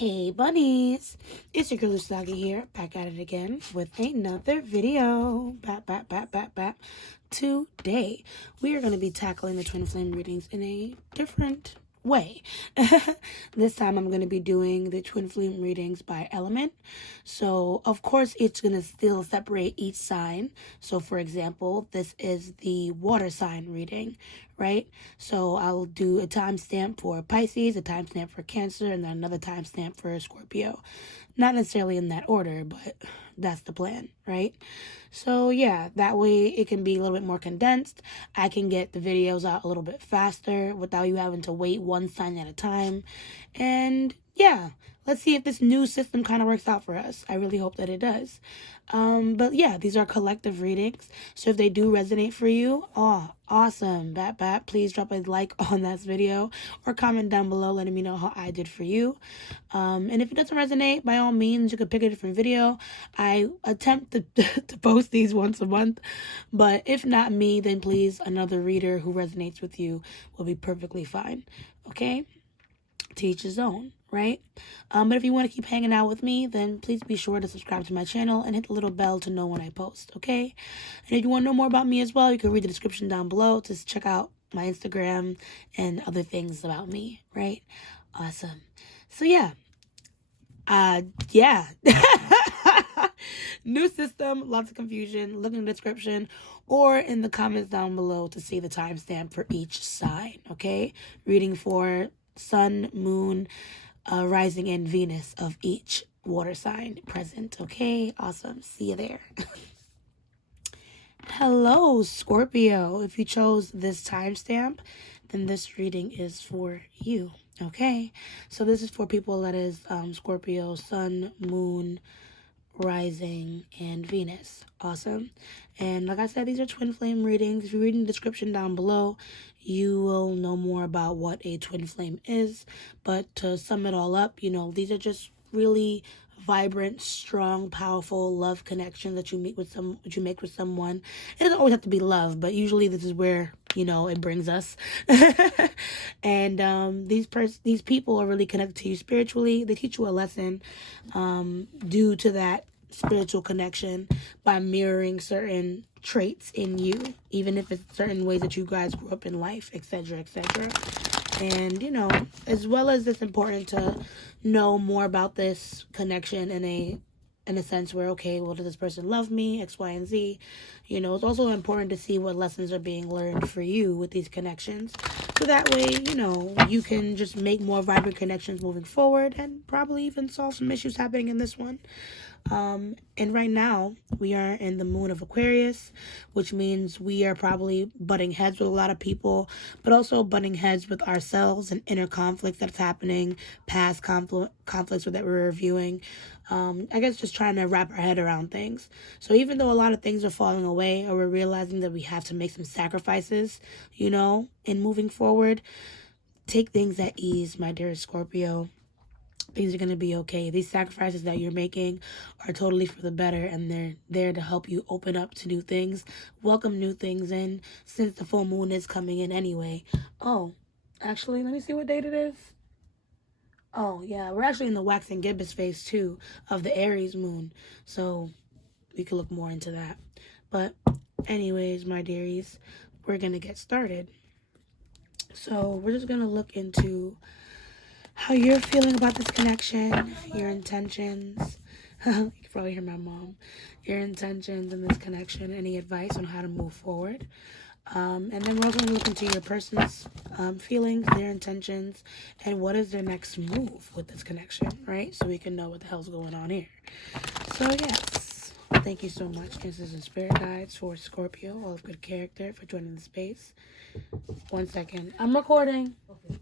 Hey bunnies, it's your girl Usagi here, back at it again with another video. Today, we are going to be tackling the twin flame readings in a different way. This time I'm going to be doing the twin flame readings by element. So of course it's going to still separate each sign. So for example, this is the water sign reading, right? So I'll do a timestamp for Pisces, a timestamp for Cancer, and then another timestamp for Scorpio. Not necessarily in that order, but that's the plan, right? So yeah, that way it can be a little bit more condensed. I can get the videos out a little bit faster without you having to wait one sign at a time. And yeah, let's see if this new system kind of works out for us. I really hope that it does. But yeah, these are collective readings. So if they do resonate for you, oh, awesome. Please drop a like on this video or comment down below letting me know how I did for you. And if it doesn't resonate, by all means, you could pick a different video. I attempt to post these once a month, but if not me, then please, another reader who resonates with you will be perfectly fine. Okay? To each his own, right? But if you want to keep hanging out with me, then please be sure to subscribe to my channel and hit the little bell to know when I post, okay? And if you want to know more about me as well, you can read the description down below to check out my Instagram and other things about me, right? Awesome. So yeah. Yeah. New system, lots of confusion. Look in the description or in the comments down below to see the timestamp for each sign, okay? Reading for Sun, Moon, Rising, and Venus of each water sign present, okay? Awesome. See you there. Hello, Scorpio. If you chose this timestamp, then this reading is for you, okay? So this is for people that is Scorpio, Sun, Moon, Rising, and Venus. Awesome. And like I said, these are twin flame readings. If you read in the description down below, you will know more about what a twin flame is. But to sum it all up, these are just really vibrant, strong, powerful love connections that you make with someone. It doesn't always have to be love, but usually this is where it brings us. And these people are really connected to you spiritually. They teach you a lesson due to that spiritual connection by mirroring certain traits in you, even if it's certain ways that you guys grew up in life, etc., etc. And as well as it's important to know more about this connection in a sense where, okay, well, does this person love me, X, Y, and Z? It's also important to see what lessons are being learned for you with these connections. So that way, you can just make more vibrant connections moving forward and probably even solve some issues happening in this one. And right now we are in the moon of Aquarius, which means we are probably butting heads with a lot of people, but also butting heads with ourselves and inner conflicts that's happening, past conflicts that we're reviewing. I guess just trying to wrap our head around things. So even though a lot of things are falling away or we're realizing that we have to make some sacrifices, in moving forward, take things at ease, my dear Scorpio. Things are going to be okay. These sacrifices that you're making are totally for the better, and they're there to help you open up to new things, welcome new things in, since the full moon is coming in anyway. Oh, actually, let me see what date it is. Oh, yeah, we're actually in the waxing gibbous phase, too, of the Aries moon, so we can look more into that. But anyways, my dearies, we're going to get started. So we're just going to look into how you're feeling about this connection, your intentions. You can probably hear my mom. Your intentions in this connection, any advice on how to move forward. And then we're also going to look into your person's feelings, their intentions, and what is their next move with this connection, right? So we can know what the hell's going on here. So yes, thank you so much, Ancestors and Spirit Guides, for Scorpio, all of good character, for joining the space. 1 second. I'm recording. Okay.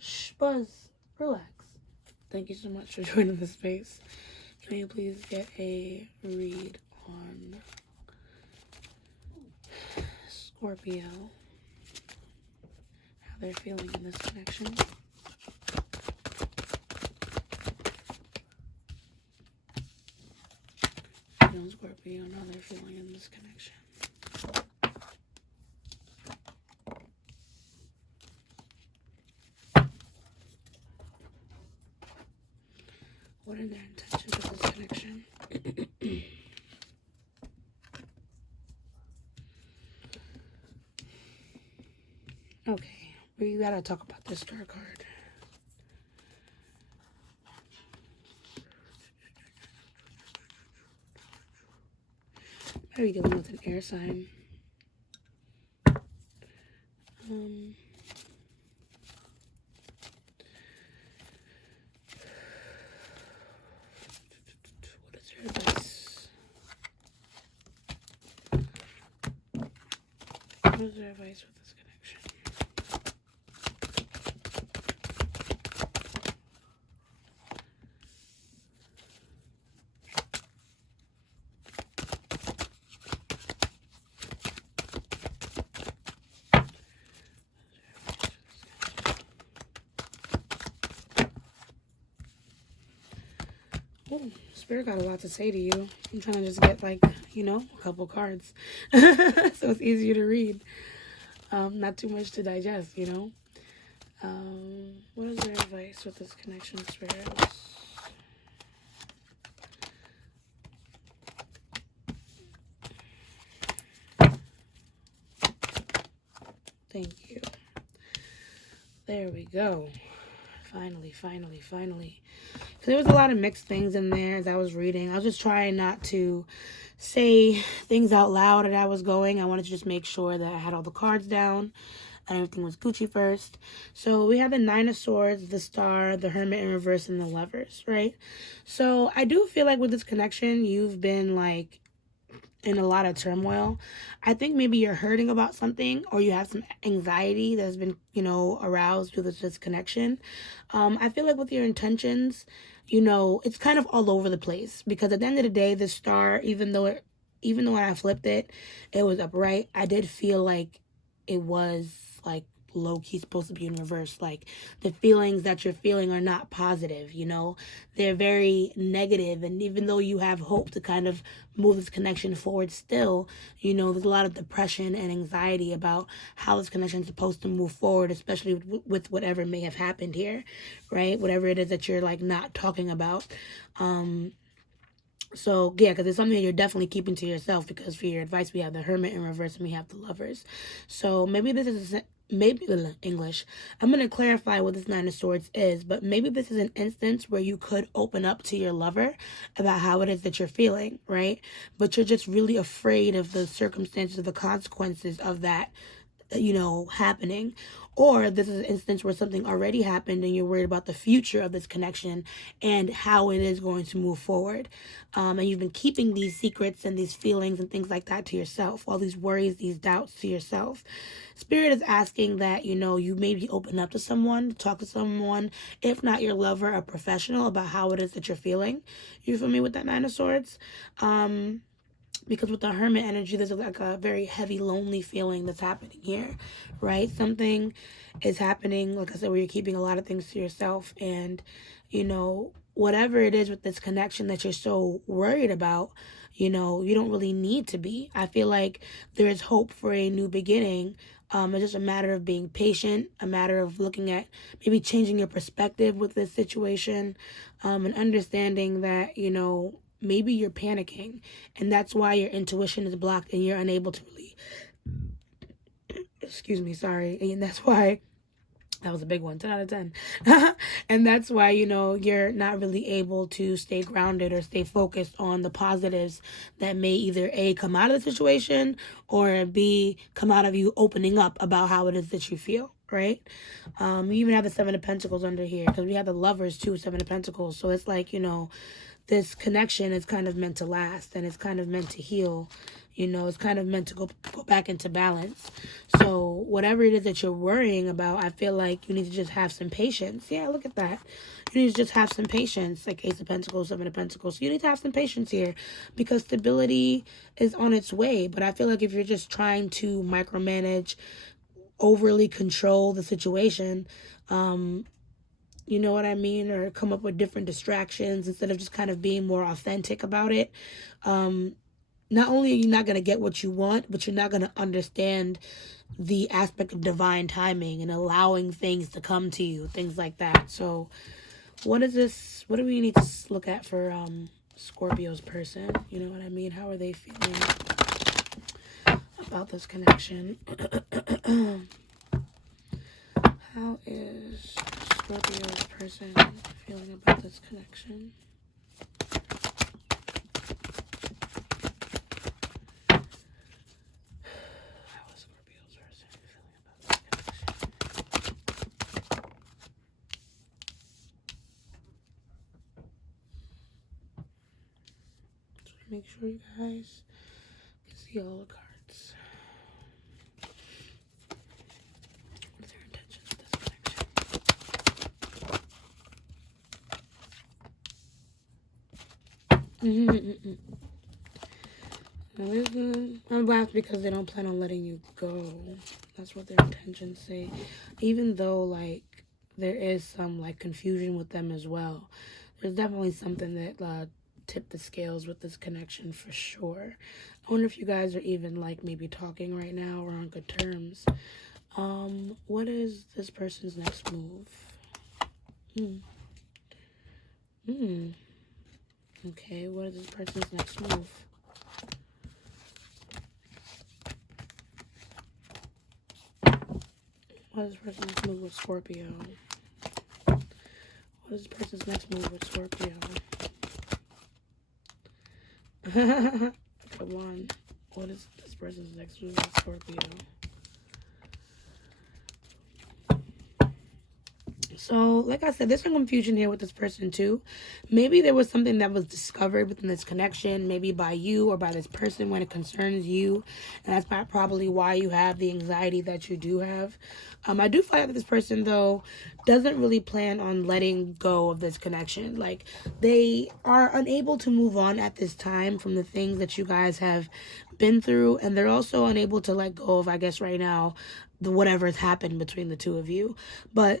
Shh, Buzz, relax. Thank you so much for joining the space. Can you please get a read on Scorpio? How they're feeling in this connection. Scorpio, how they're feeling in this connection. What are their intentions of this connection? Okay, we gotta talk about this star card. Are we dealing with an air sign? What is your advice? What is your advice with this connection? Oh, Spirit got a lot to say to you. I'm trying to just get, like, you know, a couple cards. So it's easier to read. Not too much to digest, you know. What is their advice with this connection, spirits? Thank you. There we go. Finally. There was a lot of mixed things in there as I was reading. I was just trying not to say things out loud as I was going. I wanted to just make sure that I had all the cards down and everything was Gucci first. So we have the Nine of Swords, the Star, the Hermit in reverse, and the Lovers, right? So I do feel like with this connection, you've been like in a lot of turmoil. I think maybe you're hurting about something, or you have some anxiety that's been, you know, aroused through this connection. I feel like with your intentions, you know, it's kind of all over the place, because at the end of the day, the star, even though when I flipped it, it was upright, I did feel like it was like low-key supposed to be in reverse. Like, the feelings that you're feeling are not positive, you know, they're very negative. And even though you have hope to kind of move this connection forward, still, you know, there's a lot of depression and anxiety about how this connection is supposed to move forward, especially with whatever may have happened here, right? Whatever it is that you're like not talking about. So, yeah, because it's something that you're definitely keeping to yourself, because for your advice, we have the Hermit in reverse and we have the Lovers. So maybe this is, English. I'm going to clarify what this Nine of Swords is, but maybe this is an instance where you could open up to your lover about how it is that you're feeling, right? But you're just really afraid of the circumstances, of the consequences of that, you know, happening. Or this is an instance where something already happened and you're worried about the future of this connection and how it is going to move forward. And you've been keeping these secrets and these feelings and things like that to yourself, all these worries, these doubts to yourself. Spirit is asking that, you know, you maybe open up to someone, talk to someone, if not your lover, a professional, about how it is that you're feeling. You feel me with that Nine of Swords? Because with the Hermit energy, there's like a very heavy, lonely feeling that's happening here, right? Something is happening, like I said, where you're keeping a lot of things to yourself. And, you know, whatever it is with this connection that you're so worried about, you know, you don't really need to be. I feel like there is hope for a new beginning. It's just a matter of being patient, a matter of looking at maybe changing your perspective with this situation, and understanding that, you know, maybe you're panicking, and that's why your intuition is blocked and you're unable to really, excuse me, sorry. And that's why, that was a big one, 10 out of 10. And that's why, you know, you're not really able to stay grounded or stay focused on the positives that may either A, come out of the situation, or B, come out of you opening up about how it is that you feel, right? You even have the Seven of Pentacles under here, because we have the Lovers too, Seven of Pentacles. So it's like, you know, this connection is kind of meant to last, and it's kind of meant to heal. You know, it's kind of meant to go back into balance. So whatever it is that you're worrying about, I feel like you need to just have some patience. Yeah, look at that. You need to just have some patience. Like Ace of Pentacles, Seven of Pentacles. So you need to have some patience here, because stability is on its way. But I feel like if you're just trying to micromanage, overly control the situation, you know what I mean? Or come up with different distractions instead of just kind of being more authentic about it. Not only are you not going to get what you want, but you're not going to understand the aspect of divine timing and allowing things to come to you, things like that. So What is this? What do we need to look at for Scorpio's person? You know what I mean? How are they feeling about this connection? How is Scorpio's person feeling about this connection? How is Scorpio's person feeling about this connection? Just make sure you guys can see all the cards. What are their intentions with this connection? I'm laughed because they don't plan on letting you go. That's what their intentions say. Even though, like, there is some, like, confusion with them as well. There's definitely something that tipped the scales with this connection for sure. I wonder if you guys are even, like, maybe talking right now or on good terms. What is this person's next move? Okay, what is this person's next move? What is this person's move with Scorpio? What is this person's next move with Scorpio? Come on. What is this person's next move with Scorpio? So, like I said, there's some confusion here with this person too. Maybe there was something that was discovered within this connection, maybe by you or by this person when it concerns you. And that's probably why you have the anxiety that you do have. I do find that this person, though, doesn't really plan on letting go of this connection. Like, they are unable to move on at this time from the things that you guys have been through. And they're also unable to let go of, I guess, right now, whatever has happened between the two of you. But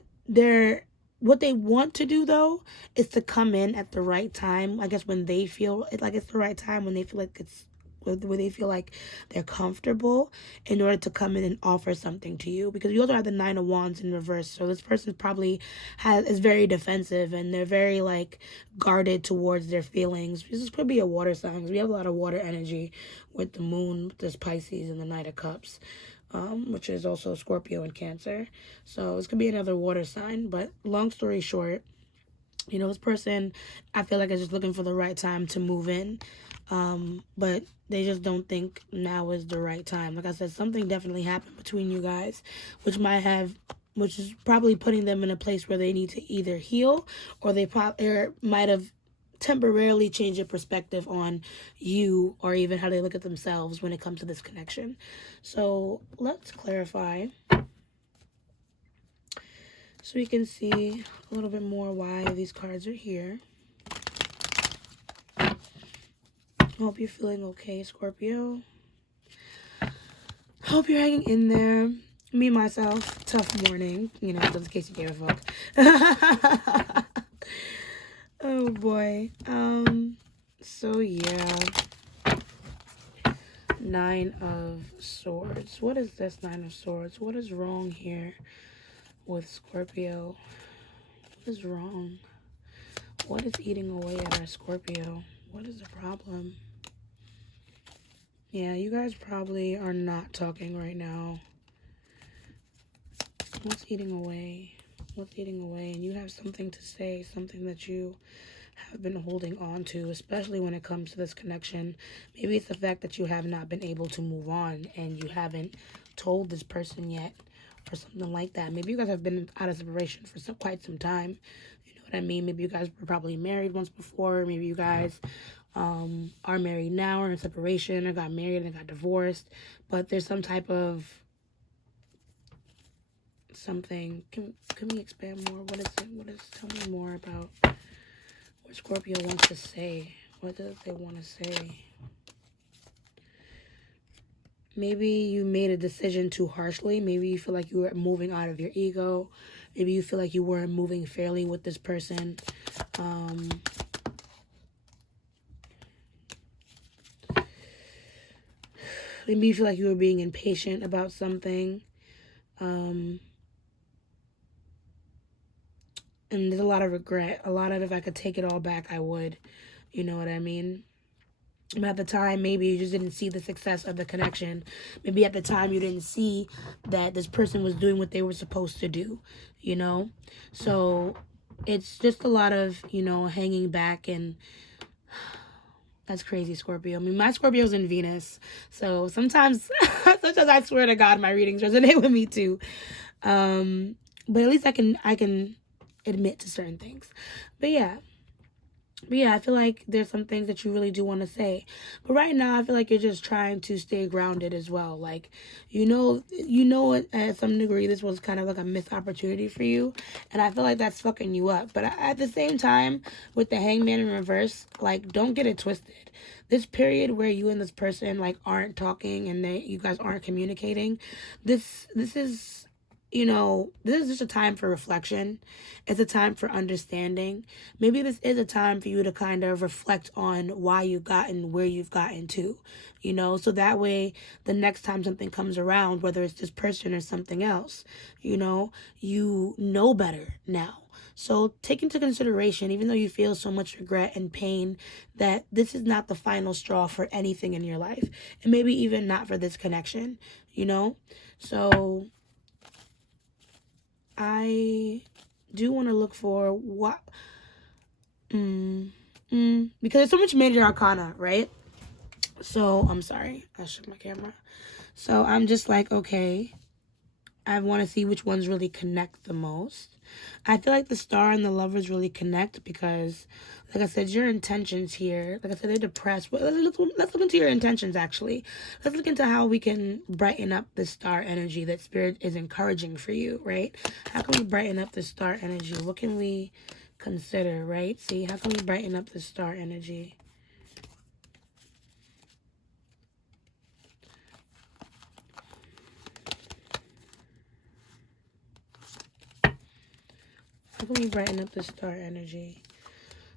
what they want to do though is to come in at the right time. I guess when they feel like it's the right time, when they feel like it's where they feel like they're comfortable, in order to come in and offer something to you. Because you also have the 9 of Wands in reverse, so this person probably is very defensive and they're very like guarded towards their feelings. This could be a water sign because we have a lot of water energy with the moon, with this Pisces, and the Knight of Cups. Which is also Scorpio and Cancer. So this could be another water sign. But long story short, you know, this person, I feel like, is just looking for the right time to move in. But they just don't think now is the right time. Like I said, something definitely happened between you guys, which is probably putting them in a place where they need to either heal or might have temporarily change your perspective on you or even how they look at themselves when it comes to this connection. So let's clarify so we can see a little bit more why these cards are here. I hope you're feeling okay, Scorpio. Hope you're hanging in there. Me, myself, tough morning, you know, just in case you gave a fuck. Oh boy. So yeah. 9 of Swords. What is this 9 of Swords? What is wrong here with Scorpio? What is wrong? What is eating away at our Scorpio? What is the problem? Yeah, you guys probably are not talking right now. What's eating away? What's eating away? And you have something to say, something that you have been holding on to, especially when it comes to this connection. Maybe it's the fact that you have not been able to move on and you haven't told this person yet or something like that. Maybe you guys have been out of separation for quite some time. You know what I mean? Maybe you guys were probably married once before. Maybe you guys are married now or in separation or got married and got divorced. But there's some type of something. Can we expand more? What is it? Tell me more about what Scorpio wants to say. What does they want to say? Maybe you made a decision too harshly. Maybe you feel like you were moving out of your ego. Maybe you feel like you weren't moving fairly with this person. Maybe you feel like you were being impatient about something. And there's a lot of regret. A lot of, if I could take it all back, I would. You know what I mean? But at the time, maybe you just didn't see the success of the connection. Maybe at the time you didn't see that this person was doing what they were supposed to do, you know? So it's just a lot of, you know, hanging back, and that's crazy, Scorpio. I mean, my Scorpio's in Venus, so sometimes I swear to God, my readings resonate with me too. But at least I can admit to certain things. But yeah, I feel like there's some things that you really do want to say. But right now, I feel like you're just trying to stay grounded as well. Like, you know, at some degree, this was kind of like a missed opportunity for you. And I feel like that's fucking you up. But at the same time, with the Hangman in reverse, like, don't get it twisted. This period where you and this person, like, aren't talking and you guys aren't communicating, this is... You know, this is just a time for reflection. It's a time for understanding. Maybe this is a time for you to kind of reflect on why you've gotten where you've gotten to, you know, so that way the next time something comes around, whether it's this person or something else, you know better now. So take into consideration, even though you feel so much regret and pain, that this is not the final straw for anything in your life. And maybe even not for this connection, you know? So I do want to look for what, because there's so much major arcana, right? So, I'm sorry, I shook my camera. So, I'm just like, okay, I want to see which ones really connect the most. I feel like the Star and the Lovers really connect because, like I said, your intentions here, like I said, they're depressed. Well, let's look into your intentions, actually. Let's look into how we can brighten up the Star energy that Spirit is encouraging for you, right? How can we brighten up the Star energy? What can we consider, right? See, how can we brighten up the Star energy? How can we brighten up the Star energy?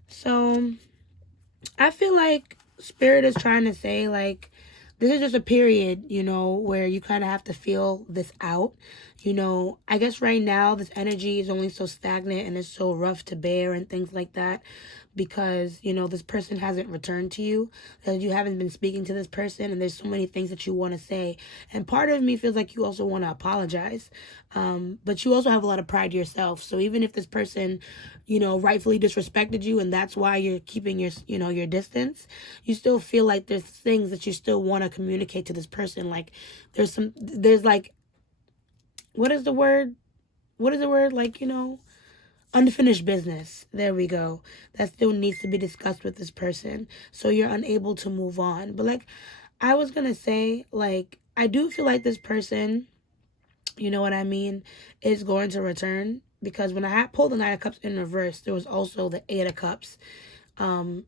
So, I feel like Spirit is trying to say, like, this is just a period, you know, where you kind of have to feel this out. You know, I guess right now this energy is only so stagnant and it's so rough to bear and things like that because, you know, this person hasn't returned to you, that you haven't been speaking to this person, and there's so many things that you want to say. And part of me feels like you also want to apologize, but you also have a lot of pride yourself. So even if this person, you know, rightfully disrespected you and that's why you're keeping your, you know, your distance, you still feel like there's things that you still want to communicate to this person. Like there's like, what is the word? Like, you know, unfinished business. There we go. That still needs to be discussed with this person. So you're unable to move on. But like I was going to say, like, I do feel like this person, you know what I mean, is going to return. Because when I had pulled the Knight of Cups in reverse, there was also the Eight of Cups in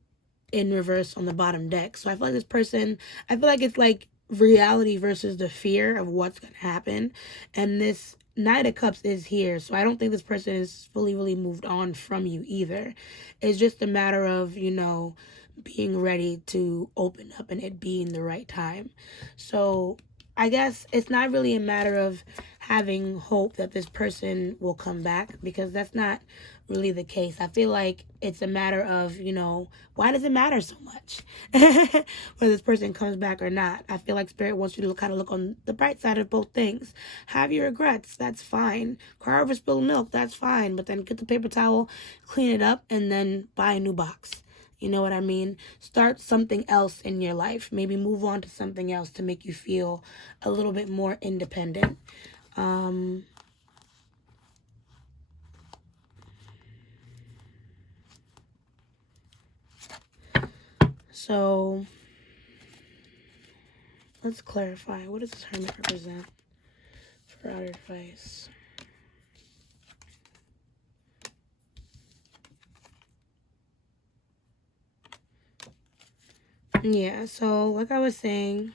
reverse on the bottom deck. So I feel like this person, I feel like it's like reality versus the fear of what's going to happen. And this Knight of Cups is here. So I don't think this person is fully really moved on from you either. It's just a matter of, you know, being ready to open up and it being the right time. So I guess it's not really a matter of having hope that this person will come back, because that's not really the case. I feel like it's a matter of, you know, why does it matter so much whether this person comes back or not? I feel like Spirit wants you to kind of look on the bright side of both things. Have your regrets, that's fine. Cry over spilled milk, that's fine. But then get the paper towel, clean it up, and then buy a new box. You know what I mean? Start something else in your life. Maybe move on to something else to make you feel a little bit more independent. So, let's clarify. What does this Hermit represent for our advice? Yeah, so like I was saying,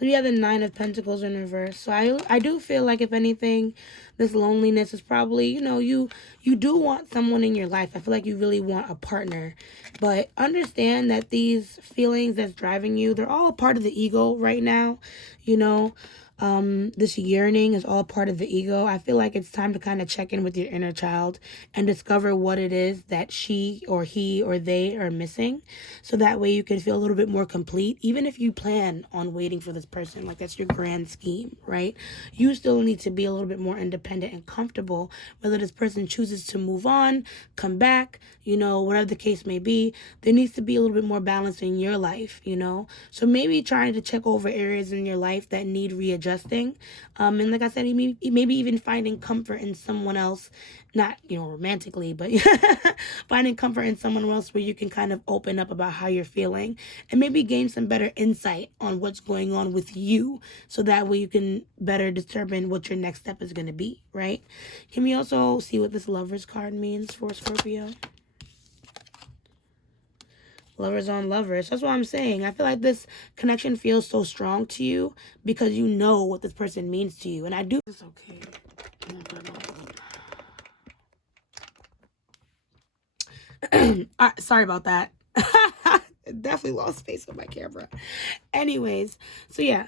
we have the Nine of Pentacles in reverse. So I do feel like, if anything, this loneliness is probably, you know, you do want someone in your life. I feel like you really want a partner. But understand that these feelings that's driving you, they're all a part of the ego right now, you know. This yearning is all part of the ego. I feel like it's time to kind of check in with your inner child and discover what it is that she or he or they are missing. So that way you can feel a little bit more complete. Even if you plan on waiting for this person, like that's your grand scheme, right? You still need to be a little bit more independent and comfortable, whether this person chooses to move on, come back, whatever the case may be. There needs to be a little bit more balance in your life, So maybe trying to check over areas in your life that need readjusting. And like I said, maybe even finding comfort in someone else, not, romantically, but finding comfort in someone else where you can kind of open up about how you're feeling and maybe gain some better insight on what's going on with you. So that way you can better determine what your next step is going to be, right? Can we also see what this Lovers card means for Scorpio? Lovers on lovers. That's what I'm saying. I feel like this connection feels so strong to you because you know what this person means to you. And I do. It's okay. Sorry about that. Definitely lost space on my camera. Anyways, so yeah.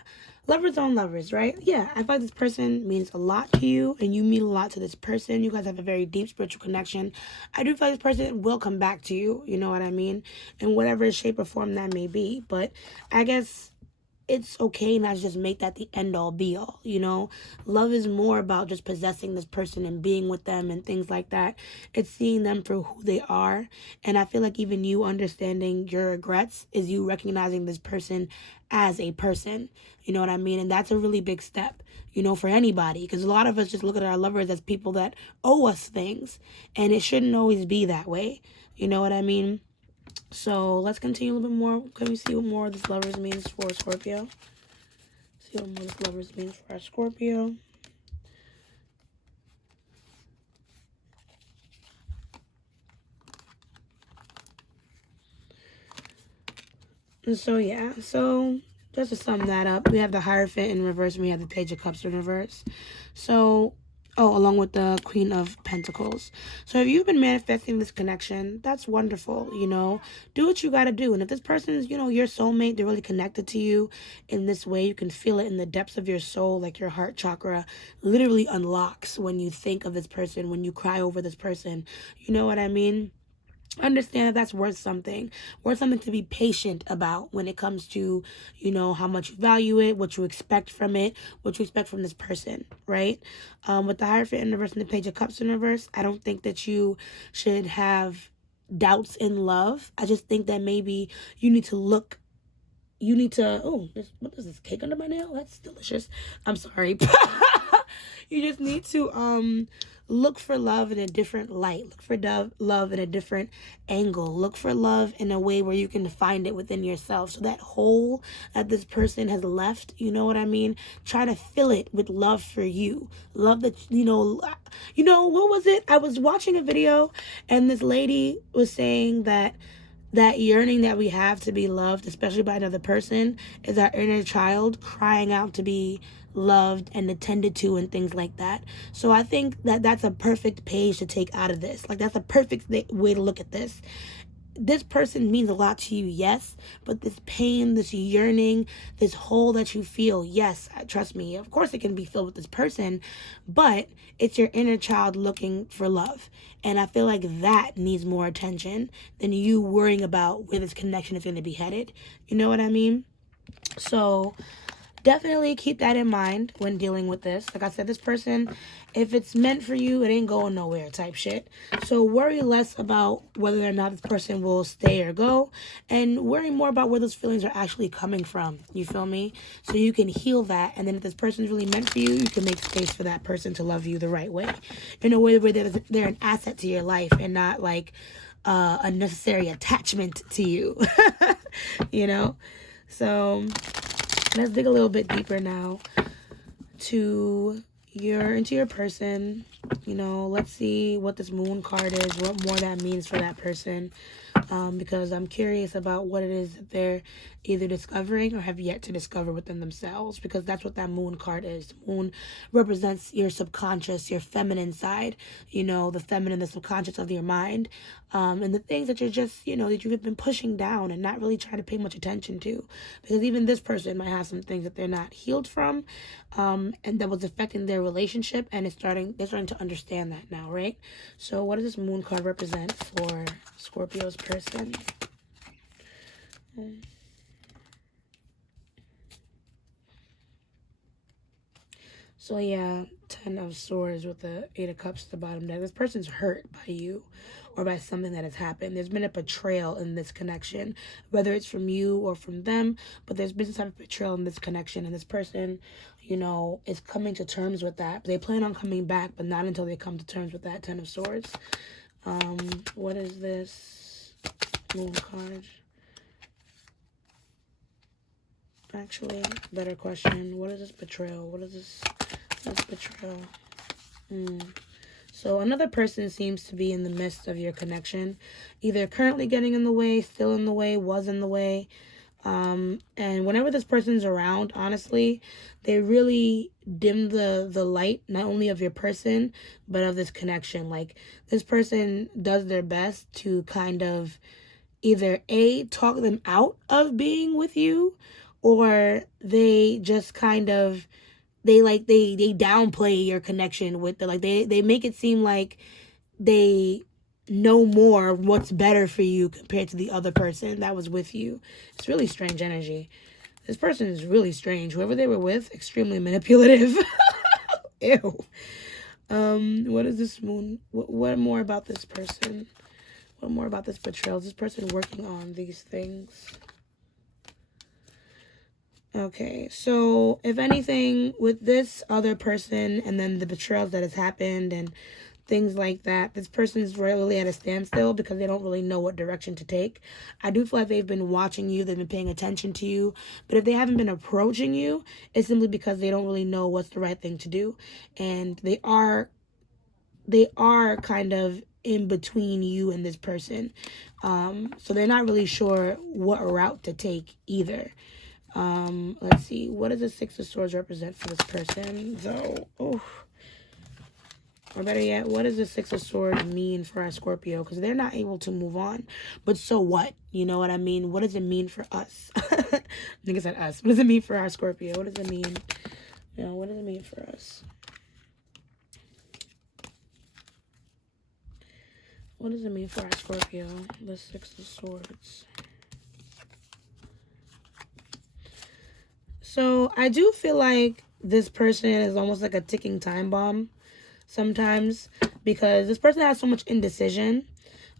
Lovers on lovers, right? Yeah, I feel like this person means a lot to you and you mean a lot to this person. You guys have a very deep spiritual connection. I do feel like this person will come back to you, you know what I mean? In whatever shape or form that may be. But I guess it's okay not to just make that the end all be all, Love is more about just possessing this person and being with them and things like that. It's seeing them for who they are. And I feel like even you understanding your regrets is you recognizing this person as a person. You know what I mean? And that's a really big step, for anybody. Because a lot of us just look at our lovers as people that owe us things. And it shouldn't always be that way. You know what I mean? So let's continue a little bit more. Can we see what more this lovers means for Scorpio? See what more this lovers means for our Scorpio. And so yeah, so just to sum that up, we have the Hierophant in reverse and we have the Page of Cups in reverse. So along with the Queen of Pentacles. So if you've been manifesting this connection, that's wonderful, Do what you got to do. And if this person is, your soulmate, they're really connected to you in this way, you can feel it in the depths of your soul, like your heart chakra literally unlocks when you think of this person, when you cry over this person. You know what I mean? Understand that that's worth something to be patient about when it comes to, how much you value it, what you expect from it, what you expect from this person, right? With the Hierophant in reverse and the Page of Cups in reverse, I don't think that you should have doubts in love. I just think that maybe you need to what is this, cake under my nail? That's delicious. I'm sorry. You just need to look for love in a different light. Look for love in a different angle. Look for love in a way where you can find it within yourself. So that hole that this person has left, you know what I mean? Try to fill it with love for you. Love that, what was it? I was watching a video and this lady was saying that yearning that we have to be loved, especially by another person, is our inner child crying out to be loved and attended to and things like that. So I think that that's a perfect page to take out of this. Like, that's a perfect way to look at this. This person means a lot to you, yes, but this pain, this yearning, this hole that you feel, yes, trust me, of course it can be filled with this person, but it's your inner child looking for love. And I feel like that needs more attention than you worrying about where this connection is going to be headed. You know what I mean? So definitely keep that in mind when dealing with this. Like I said, this person, if it's meant for you, it ain't going nowhere type shit. So worry less about whether or not this person will stay or go, and worry more about where those feelings are actually coming from. You feel me? So you can heal that, and then if this person's really meant for you, you can make space for that person to love you the right way, in a way where they're an asset to your life and not like a necessary attachment to you. So let's dig a little bit deeper now into your person. Let's see what this Moon card is, what more that means for that person because I'm curious about what it is that they're either discovering or have yet to discover within themselves, because that's what that moon card is. The moon represents your subconscious, your feminine side, the feminine, the subconscious of your mind, and the things that you're just, that you've been pushing down and not really trying to pay much attention to, because even this person might have some things that they're not healed from, and that was affecting their relationship, and they're starting to understand that now, right? So what does this moon card represent for Scorpio's person? So yeah, 10 of Swords with the 8 of Cups at the bottom there. This person's hurt by you or by something that has happened. There's been a betrayal in this connection, whether it's from you or from them, but there's been some type of betrayal in this connection, and this person, is coming to terms with that. They plan on coming back, but not until they come to terms with that 10 of Swords. What is this moon card? Actually, better question. What is this betrayal? What is this betrayal? So another person seems to be in the midst of your connection, either currently getting in the way, still in the way, was in the way. And whenever this person's around, honestly, they really dim the light, not only of your person, but of this connection. Like, this person does their best to kind of either talk them out of being with you, or they just kind of, they downplay your connection with they make it seem like they know more what's better for you compared to the other person that was with you. It's really strange energy. This person is really strange. Whoever they were with, extremely manipulative. Ew. What is this moon? What more about this person? What more about this betrayal? Is this person working on these things? Okay, so if anything, with this other person and then the betrayals that has happened and things like that, this person's really at a standstill because they don't really know what direction to take. I do feel like they've been watching you, they've been paying attention to you, but if they haven't been approaching you, it's simply because they don't really know what's the right thing to do. And they are kind of in between you and this person. So they're not really sure what route to take either. Let's see. What does the 6 of Swords represent for this person? So, or better yet, what does the 6 of Swords mean for our Scorpio? Because they're not able to move on. But so what? You know what I mean? What does it mean for us? I think I said us. What does it mean for our Scorpio? What does it mean? What does it mean for us? What does it mean for our Scorpio? The 6 of Swords. So I do feel like this person is almost like a ticking time bomb sometimes, because this person has so much indecision,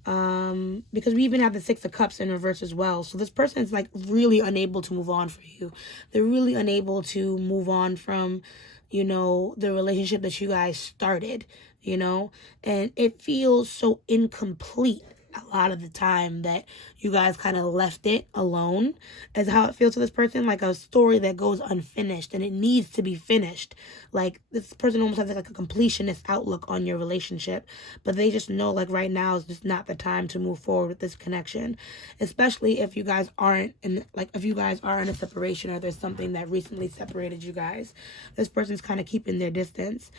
because we even have the 6 of Cups in reverse as well. So this person is like really unable to move on for you. They're really unable to move on from, the relationship that you guys started, and it feels so incomplete a lot of the time that you guys kind of left it alone, is how it feels to this person, like a story that goes unfinished and it needs to be finished. Like, this person almost has like a completionist outlook on your relationship, but they just know like right now is just not the time to move forward with this connection, especially if you guys aren't if you guys are in a separation or there's something that recently separated you guys. This person's kind of keeping their distance,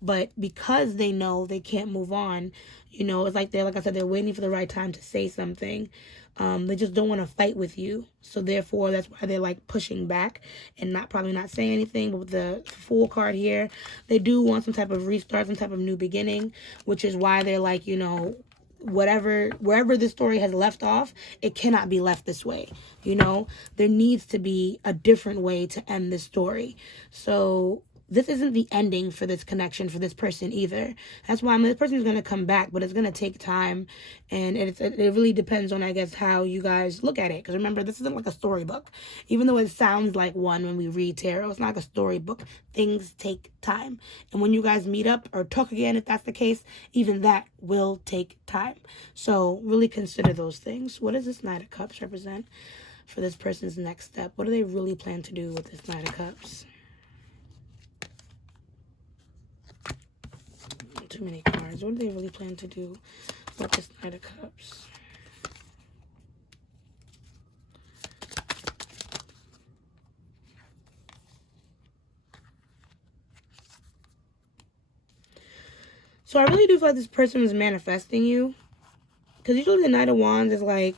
but because they know they can't move on, it's like like I said, they're waiting for the right time to say something. They just don't want to fight with you. So therefore, that's why they're like pushing back and probably not saying anything. But with the Fool card here, they do want some type of restart, some type of new beginning, which is why they're like, wherever this story has left off, it cannot be left this way. There needs to be a different way to end this story. So this isn't the ending for this connection for this person either. That's why this person is going to come back, but it's going to take time, and it really depends on, I guess, how you guys look at it. Because remember, this isn't like a storybook. Even though it sounds like one when we read tarot, it's not like a storybook. Things take time, and when you guys meet up or talk again, if that's the case, even that will take time. So really consider those things. What does this Knight of Cups represent for this person's next step? What do they really plan to do with this Knight of Cups? Too many cards. What do they really plan to do with this Knight of Cups? So I really do feel like this person is manifesting you. Because usually the Knight of Wands is like,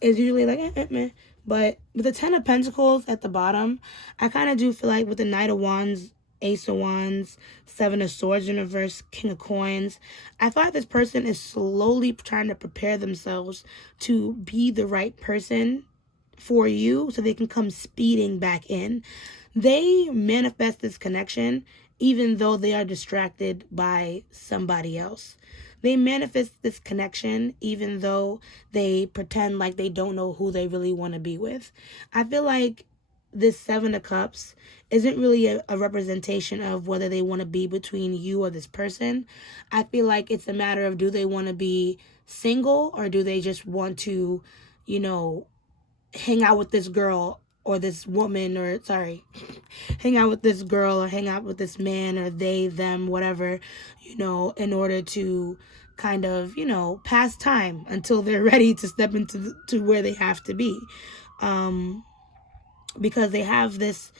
meh. But with the Ten of Pentacles at the bottom, I kind of do feel like with the Knight of Wands, Ace of Wands, Seven of Swords in reverse, King of Coins, I feel like this person is slowly trying to prepare themselves to be the right person for you so they can come speeding back in. They manifest this connection even though they are distracted by somebody else. They manifest this connection even though they pretend like they don't know who they really want to be with. I feel like this Seven of Cups isn't really a representation of whether they want to be between you or this person. I feel like it's a matter of, do they want to be single, or do they just want to, hang out with this girl or this woman, or hang out with this girl or hang out with this man, or they, them, whatever, in order to kind of, pass time until they're ready to step into to where they have to be. Because they have this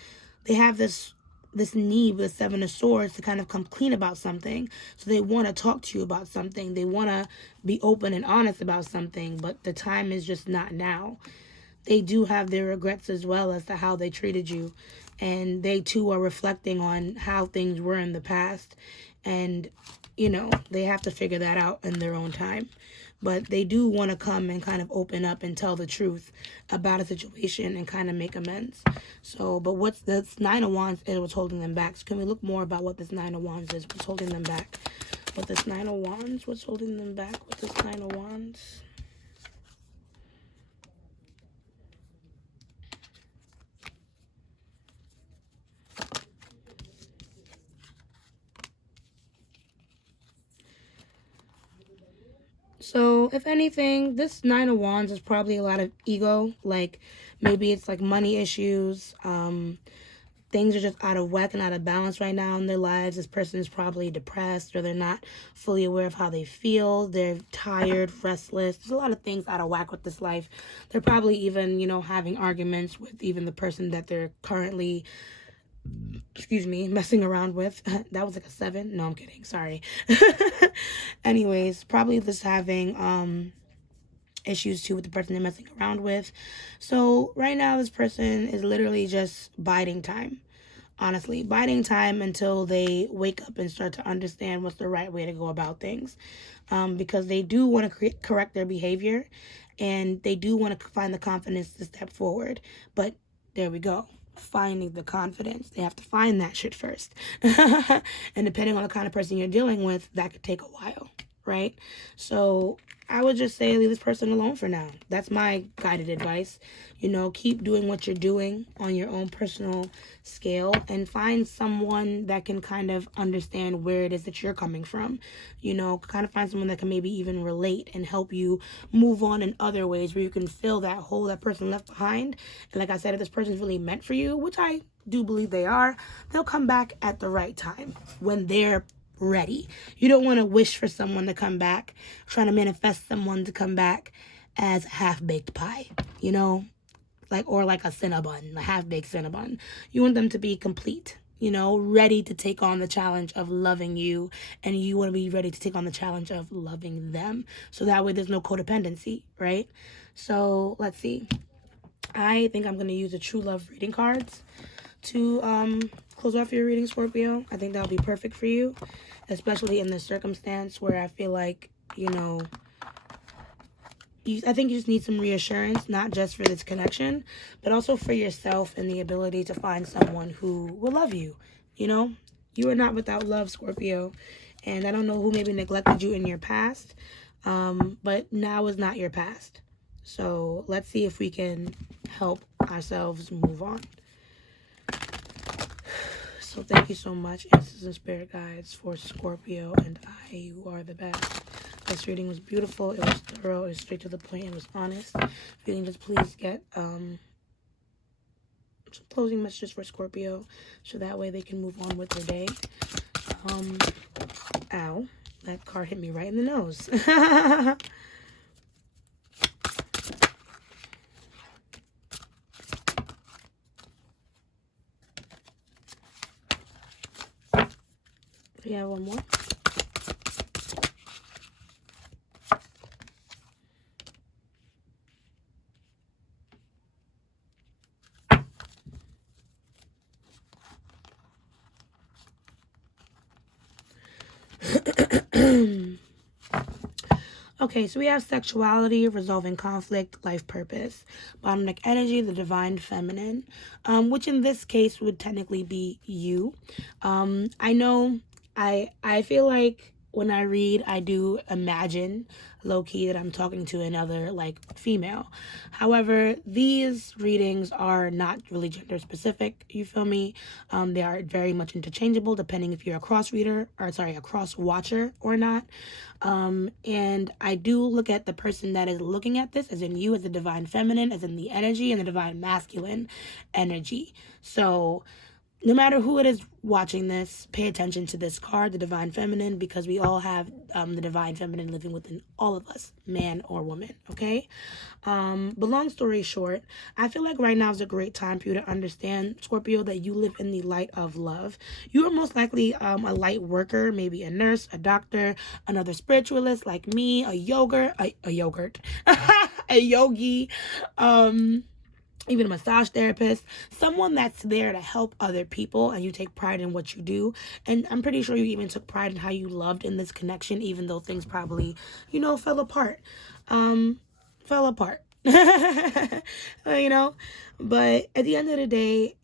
need with Seven of Swords to kind of come clean about something. So they want to talk to you about something. They want to be open and honest about something, but the time is just not now. They do have their regrets as well as to how they treated you. And they too are reflecting on how things were in the past. And, they have to figure that out in their own time. But they do want to come and kind of open up and tell the truth about a situation and kind of make amends. So, but what's this Nine of Wands is what's holding them back. So can we look more about what this Nine of Wands is? What's holding them back? With this Nine of Wands, what's holding them back with this Nine of Wands? So, if anything, this Nine of Wands is probably a lot of ego. Like, maybe it's like money issues. Things are just out of whack and out of balance right now in their lives. This person is probably depressed, or they're not fully aware of how they feel. They're tired, restless. There's a lot of things out of whack with this life. They're probably even, having arguments with even the person that they're currently messing around with. That was like a 7. No, I'm kidding. Sorry. Anyways, probably just having issues too with the person they're messing around with. So right now this person is literally just biding time. Honestly, biding time until they wake up and start to understand what's the right way to go about things. Because they do want to correct their behavior, and they do want to find the confidence to step forward. But there we go. Finding the confidence. They have to find that shit first. And depending on the kind of person you're dealing with, that could take a while, right? So I would just say leave this person alone for now. That's my guided advice. Keep doing what you're doing on your own personal scale, and find someone that can kind of understand where it is that you're coming from. Kind of find someone that can maybe even relate and help you move on in other ways, where you can fill that hole that person left behind. And like I said, if this person's really meant for you, which I do believe they are, they'll come back at the right time when they're ready. You don't want to wish for someone to come back, trying to manifest someone to come back as a half-baked pie, or like a Cinnabon, a half-baked Cinnabon. You want them to be complete, ready to take on the challenge of loving you, and you want to be ready to take on the challenge of loving them. So that way there's no codependency, right? So let's see. I think I'm going to use the True Love reading cards to close off your reading, Scorpio. I think that'll be perfect for you, especially in this circumstance where I feel like, I think you just need some reassurance, not just for this connection, but also for yourself and the ability to find someone who will love you. You are not without love, Scorpio. And I don't know who maybe neglected you in your past, but now is not your past. So let's see if we can help ourselves move on. So thank you so much, Ancestors and Spirit Guides, for Scorpio and I. You are the best. This reading was beautiful. It was thorough. It was straight to the point. It was honest. If you can just please get some closing messages for Scorpio, so that way they can move on with their day. Ow. That card hit me right in the nose. We have one more. Okay, so we have sexuality, resolving conflict, life purpose. Bottom deck energy, the divine feminine, which in this case would technically be you. I know I feel like when I read, I do imagine low-key that I'm talking to another, like, female. However, these readings are not really gender specific, you feel me? They are very much interchangeable depending if you're a cross reader, or sorry, a cross watcher or not. And I do look at the person that is looking at this as in you, as the divine feminine, as in the energy, and the divine masculine energy. So no matter who it is watching this, pay attention to this card, the divine feminine, because we all have the divine feminine living within all of us, man or woman, okay? But long story short, I feel like right now is a great time for you to understand, Scorpio, that you live in the light of love. You are most likely a light worker, maybe a nurse, a doctor, another spiritualist like me, a yogurt, a yogi, even a massage therapist, someone that's there to help other people, and you take pride in what you do. And I'm pretty sure you even took pride in how you loved in this connection, even though things probably, fell apart. Fell apart. you know, but at the end of the day,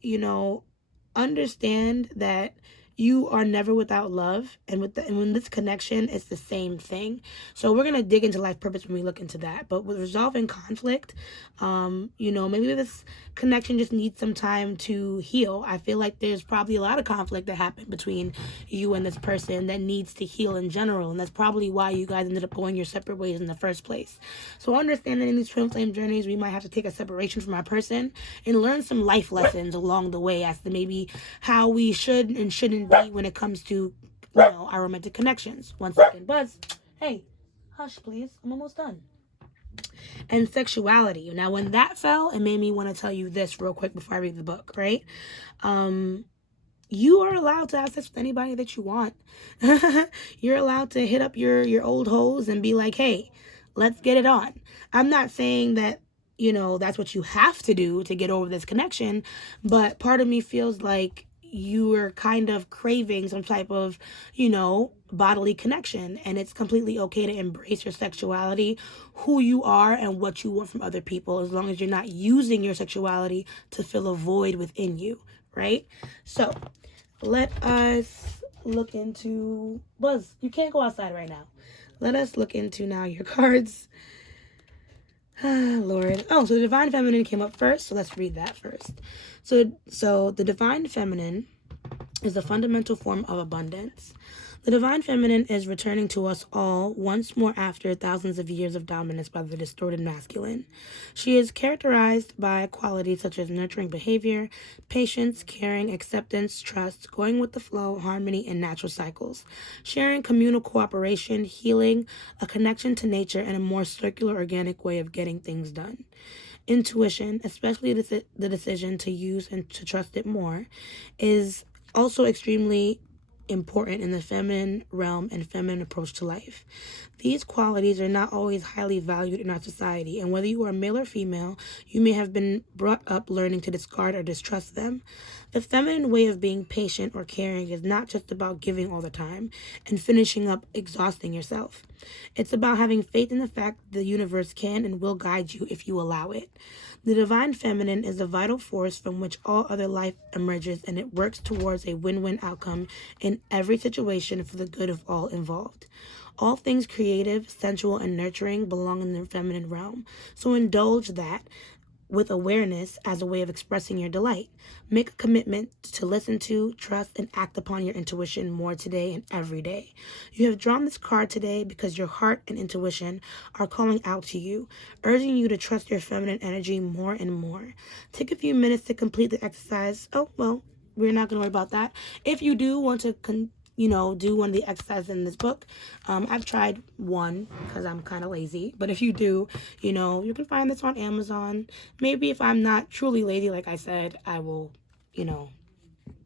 understand that you are never without love, and when this connection, it's the same thing. So we're gonna dig into life purpose when we look into that. But with resolving conflict, maybe this connection just needs some time to heal. I feel like there's probably a lot of conflict that happened between you and this person that needs to heal in general, and that's probably why you guys ended up going your separate ways in the first place. So understanding in these twin flame journeys, we might have to take a separation from our person and learn some life lessons along the way as to maybe how we should and shouldn't be when it comes to, our romantic connections. One second, Buzz. Hey, hush, please. I'm almost done. And sexuality. Now, when that fell, it made me want to tell you this real quick before I read the book, right? You are allowed to have sex with anybody that you want. You're allowed to hit up your old hoes and be like, hey, let's get it on. I'm not saying that, that's what you have to do to get over this connection, but part of me feels like you are kind of craving some type of, bodily connection, and it's completely okay to embrace your sexuality, who you are, and what you want from other people, as long as you're not using your sexuality to fill a void within you, right? So let us look into, Buzz, you can't go outside right now. Let us look into now your cards. Lord. Oh, so the divine feminine came up first, so let's read that first. So the divine feminine is the fundamental form of abundance. The divine feminine is returning to us all once more after thousands of years of dominance by the distorted masculine. She is characterized by qualities such as nurturing behavior, patience, caring, acceptance, trust, going with the flow, harmony, and natural cycles, sharing, communal cooperation, healing, a connection to nature, and a more circular, organic way of getting things done. Intuition, especially the decision to use and to trust it more, is also extremely important in the feminine realm and feminine approach to life. These qualities are not always highly valued in our society, and whether you are male or female, you may have been brought up learning to discard or distrust them. The feminine way of being patient or caring is not just about giving all the time and finishing up exhausting yourself. It's about having faith in the fact that the universe can and will guide you if you allow it. The divine feminine is a vital force from which all other life emerges, and it works towards a win-win outcome in every situation for the good of all involved. All things creative, sensual, and nurturing belong in the feminine realm, so indulge that with awareness as a way of expressing your delight. Make a commitment to listen to, trust, and act upon your intuition more today and every day. You have drawn this card today because your heart and intuition are calling out to you, urging you to trust your feminine energy more and more. Take a few minutes to complete the exercise. Oh, well, we're not going to worry about that. If you do want to do one of the exercises in this book. I've tried one because I'm kind of lazy. But if you do, you can find this on Amazon. Maybe if I'm not truly lazy, like I said, I will,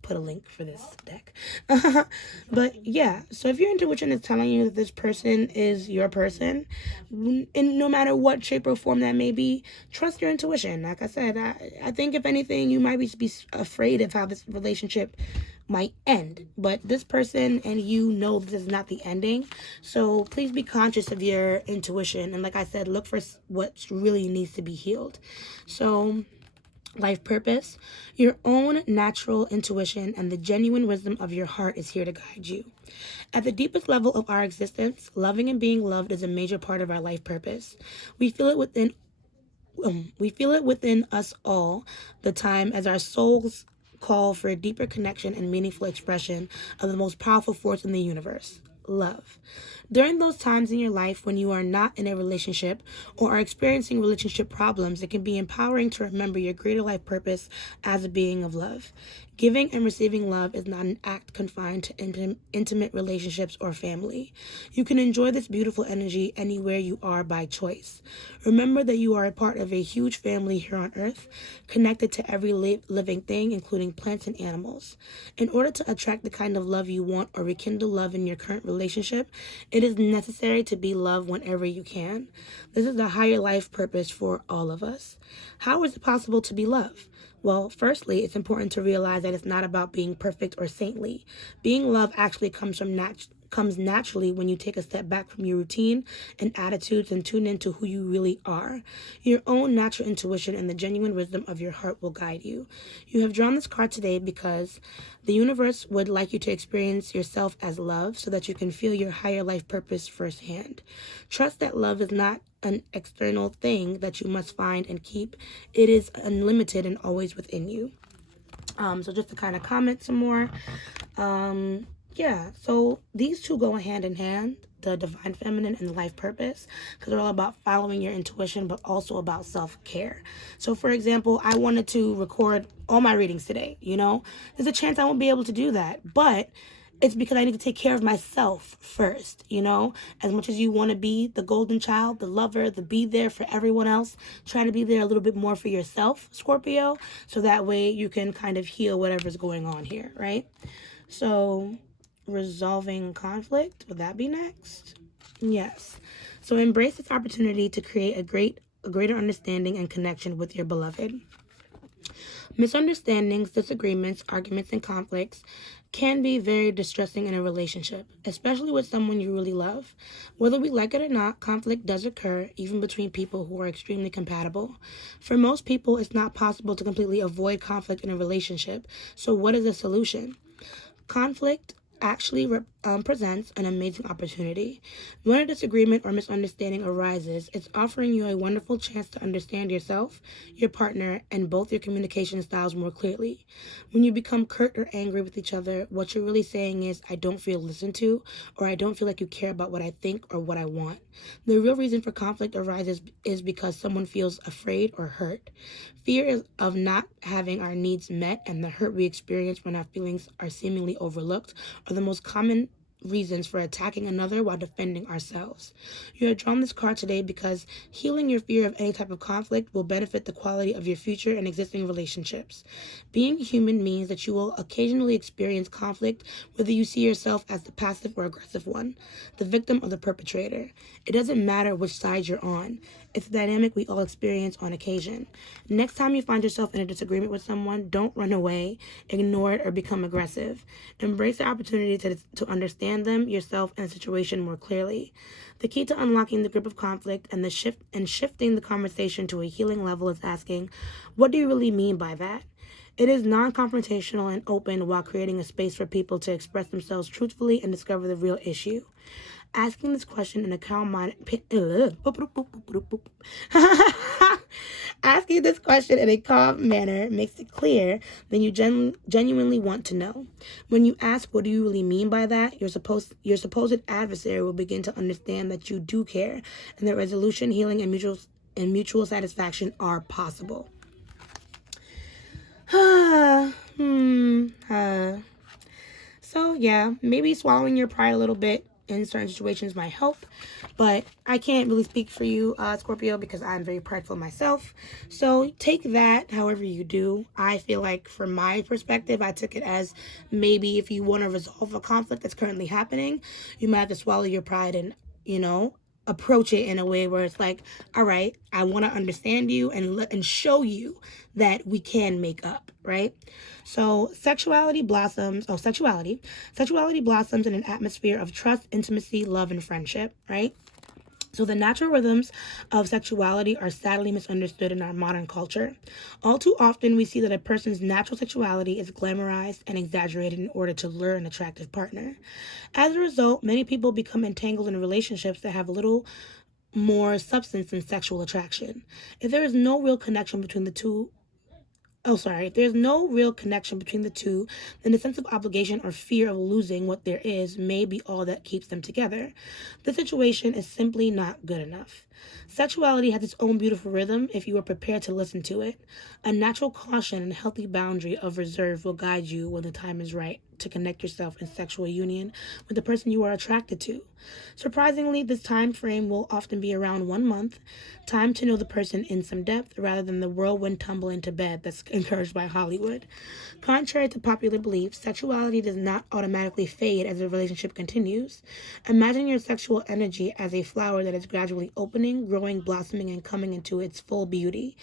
put a link for this deck. But yeah, so if your intuition is telling you that this person is your person, in no matter what shape or form that may be, trust your intuition. Like I said, I think if anything, you might be afraid of how this relationship might end, but this person and you know this is not the ending. So please be conscious of your intuition, and like I said, look for what really needs to be healed. So life purpose, your own natural intuition and the genuine wisdom of your heart is here to guide you. At the deepest level of our existence, loving and being loved is a major part of our life purpose. We feel it within us all the time as our souls call for a deeper connection and meaningful expression of the most powerful force in the universe, love. During those times in your life when you are not in a relationship or are experiencing relationship problems, it can be empowering to remember your greater life purpose as a being of love. Giving and receiving love is not an act confined to intimate relationships or family. You can enjoy this beautiful energy anywhere you are by choice. Remember that you are a part of a huge family here on earth, connected to every living thing, including plants and animals. In order to attract the kind of love you want or rekindle love in your current relationship, it is necessary to be loved whenever you can. This is the higher life purpose for all of us. How is it possible to be loved? Well, firstly, it's important to realize that it's not about being perfect or saintly. Being loved actually comes naturally when you take a step back from your routine and attitudes and tune into who you really are. Your own natural intuition and the genuine wisdom of your heart will guide you. You have drawn this card today because the universe would like you to experience yourself as love so that you can feel your higher life purpose firsthand. Trust that love is not an external thing that you must find and keep. It is unlimited and always within you. So just to kind of comment some more. Yeah, so these two go hand in hand, the divine feminine and the life purpose, because they're all about following your intuition, but also about self-care. So for example, I wanted to record all my readings today, there's a chance I won't be able to do that, but it's because I need to take care of myself first, as much as you want to be the golden child, the lover, the be there for everyone else, try to be there a little bit more for yourself, Scorpio, so that way you can kind of heal whatever's going on here, right? So resolving conflict, would that be next? Yes. So embrace this opportunity to create a greater understanding and connection with your beloved. Misunderstandings, disagreements, arguments, and conflicts can be very distressing in a relationship, especially with someone you really love. Whether we like it or not, conflict does occur, even between people who are extremely compatible. For most people, it's not possible to completely avoid conflict in a relationship. So what is the solution? Conflict actually presents an amazing opportunity. When a disagreement or misunderstanding arises, it's offering you a wonderful chance to understand yourself, your partner, and both your communication styles more clearly. When you become curt or angry with each other, what you're really saying is, I don't feel listened to, or I don't feel like you care about what I think or what I want. The real reason for conflict arises is because someone feels afraid or hurt. Fear of not having our needs met and the hurt we experience when our feelings are seemingly overlooked are the most common reasons for attacking another while defending ourselves. You have drawn this card today because healing your fear of any type of conflict will benefit the quality of your future and existing relationships. Being human means that you will occasionally experience conflict, whether you see yourself as the passive or aggressive one, the victim or the perpetrator. It doesn't matter which side you're on. It's a dynamic we all experience on occasion. Next time you find yourself in a disagreement with someone, don't run away, ignore it, or become aggressive. Embrace the opportunity to understand them, yourself, and the situation more clearly. The key to unlocking the grip of conflict and shifting the conversation to a healing level is asking, what do you really mean by that? It is non-confrontational and open while creating a space for people to express themselves truthfully and discover the real issue. Asking this question in a calm mind. Asking this question in a calm manner makes it clear that you genuinely want to know. When you ask, what do you really mean by that? Your supposed adversary will begin to understand that you do care, and that resolution, healing, and mutual satisfaction are possible. So yeah, maybe swallowing your pride a little bit in certain situations might help, but I can't really speak for you, Scorpio, because I'm very prideful myself. So take that however you do. I feel like from my perspective, I took it as maybe if you want to resolve a conflict that's currently happening, you might have to swallow your pride and, approach it in a way where it's like, all right, I want to understand you and show you that we can make up, right? So sexuality blossoms in an atmosphere of trust, intimacy, love, and friendship, right? So the natural rhythms of sexuality are sadly misunderstood in our modern culture. All too often, we see that a person's natural sexuality is glamorized and exaggerated in order to lure an attractive partner. As a result, many people become entangled in relationships that have little more substance than sexual attraction. If there is no real connection between the two, if there's no real connection between the two, then the sense of obligation or fear of losing what there is may be all that keeps them together. The situation is simply not good enough. Sexuality has its own beautiful rhythm if you are prepared to listen to it. A natural caution and healthy boundary of reserve will guide you when the time is right to connect yourself in sexual union with the person you are attracted to. Surprisingly, this time frame will often be around 1 month, time to know the person in some depth rather than the whirlwind tumble into bed that's encouraged by Hollywood. Contrary to popular belief, sexuality does not automatically fade as the relationship continues. Imagine your sexual energy as a flower that is gradually opening, growing, blossoming, and coming into its full beauty.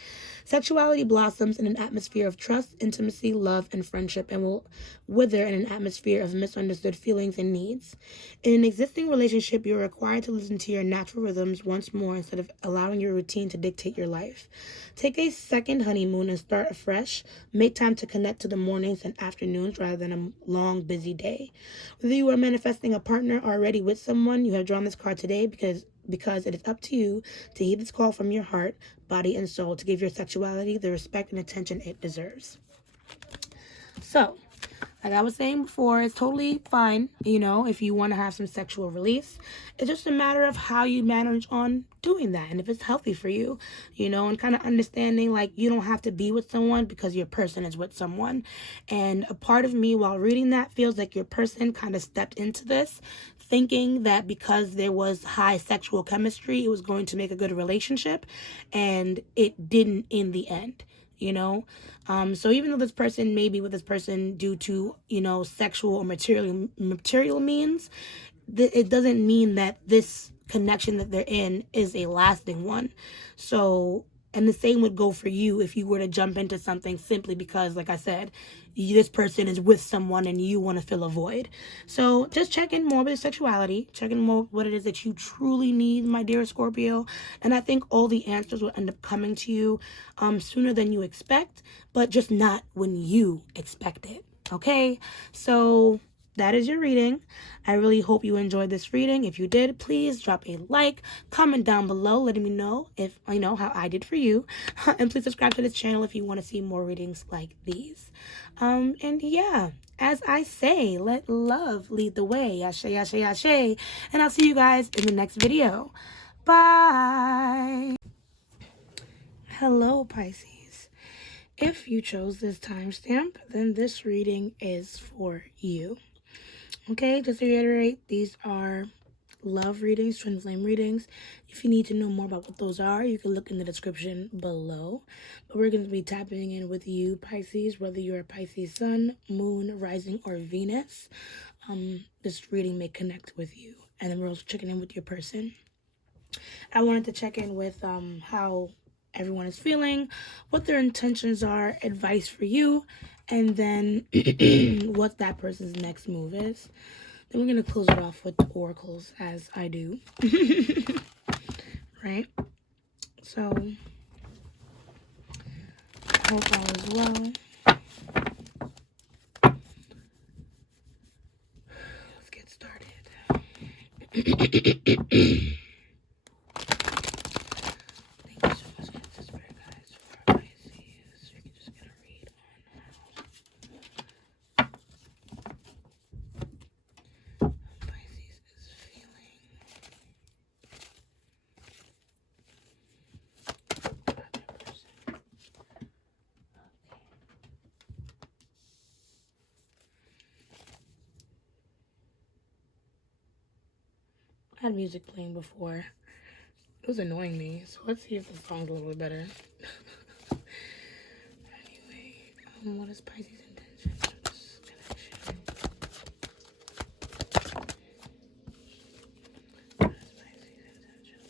Sexuality blossoms in an atmosphere of trust, intimacy, love, and friendship, and will wither in an atmosphere of misunderstood feelings and needs. In an existing relationship, you are required to listen to your natural rhythms once more instead of allowing your routine to dictate your life. Take a second honeymoon and start afresh. Make time to connect to the mornings and afternoons rather than a long, busy day. Whether you are manifesting a partner or already with someone, you have drawn this card today because it is up to you to heed this call from your heart, body, and soul to give your sexuality the respect and attention it deserves. So, like I was saying before, it's totally fine, if you want to have some sexual release. It's just a matter of how you manage on doing that and if it's healthy for you, and kind of understanding like you don't have to be with someone because your person is with someone. And a part of me while reading that feels like your person kind of stepped into this thinking that because there was high sexual chemistry, it was going to make a good relationship, and it didn't in the end. So even though this person may be with this person due to, sexual or material means, it doesn't mean that this connection that they're in is a lasting one. So, and the same would go for you if you were to jump into something simply because, like I said, this person is with someone and you want to fill a void. So just check in more with sexuality, check in more what it is that you truly need, my dear Scorpio. And I think all the answers will end up coming to you sooner than you expect, but just not when you expect it. Okay? So that is your reading. I really hope you enjoyed this reading. If you did, please drop a like, comment down below letting me know if how I did for you. And please subscribe to this channel if you want to see more readings like these. And yeah, as I say, let love lead the way. Ashe, ashe, ashe. And I'll see you guys in the next video. Bye. Hello, Pisces. If you chose this timestamp, then this reading is for you. Okay, just to reiterate, these are love readings, twin flame readings. If you need to know more about what those are, you can look in the description below. But we're going to be tapping in with you, Pisces, whether you're a Pisces sun, moon, rising, or Venus. This reading may connect with you. And then we're also checking in with your person. I wanted to check in with how everyone is feeling, what their intentions are, advice for you, and then what that person's next move is. Then we're going to close it off with the oracles, as I do. Right? So, hope all is well. Let's get started. I had music playing before. It was annoying me, so let's see if the song's a little bit better. Anyway, what is Pisces' intentions for this connection? What is Pisces' intentions?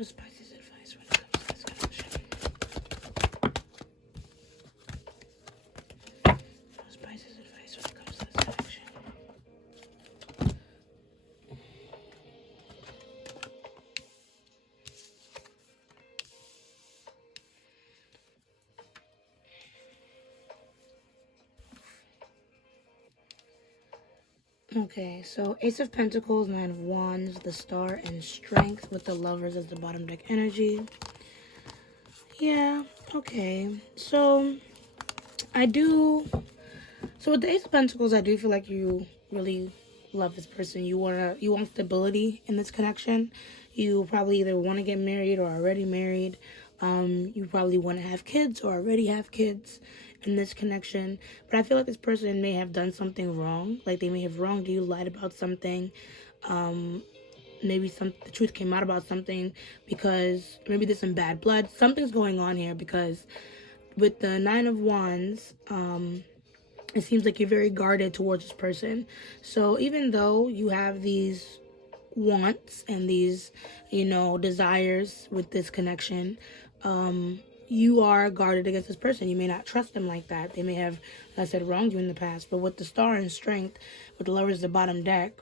is Pisces advice when it comes to this connection? What is Pisces advice when it comes to this connection? Okay, so Ace of Pentacles, Nine of Wands, the Star, and Strength with the Lovers as the bottom deck energy. Yeah, okay. So with the Ace of Pentacles, I do feel like you really love this person. You want stability in this connection. You probably either want to get married or already married. You probably want to have kids or already have kids in this connection. But I feel like this person may have done something wrong. Like they may have wronged you, lied about something. Maybe the truth came out about something, because maybe there's some bad blood. Something's going on here, because with the Nine of Wands, it seems like you're very guarded towards this person. So even though you have these wants and these, desires with this connection, you are guarded against this person. You may not trust them like that. They may have, like I said, wronged you in the past. But with the Star and Strength, with the Lovers at the bottom deck,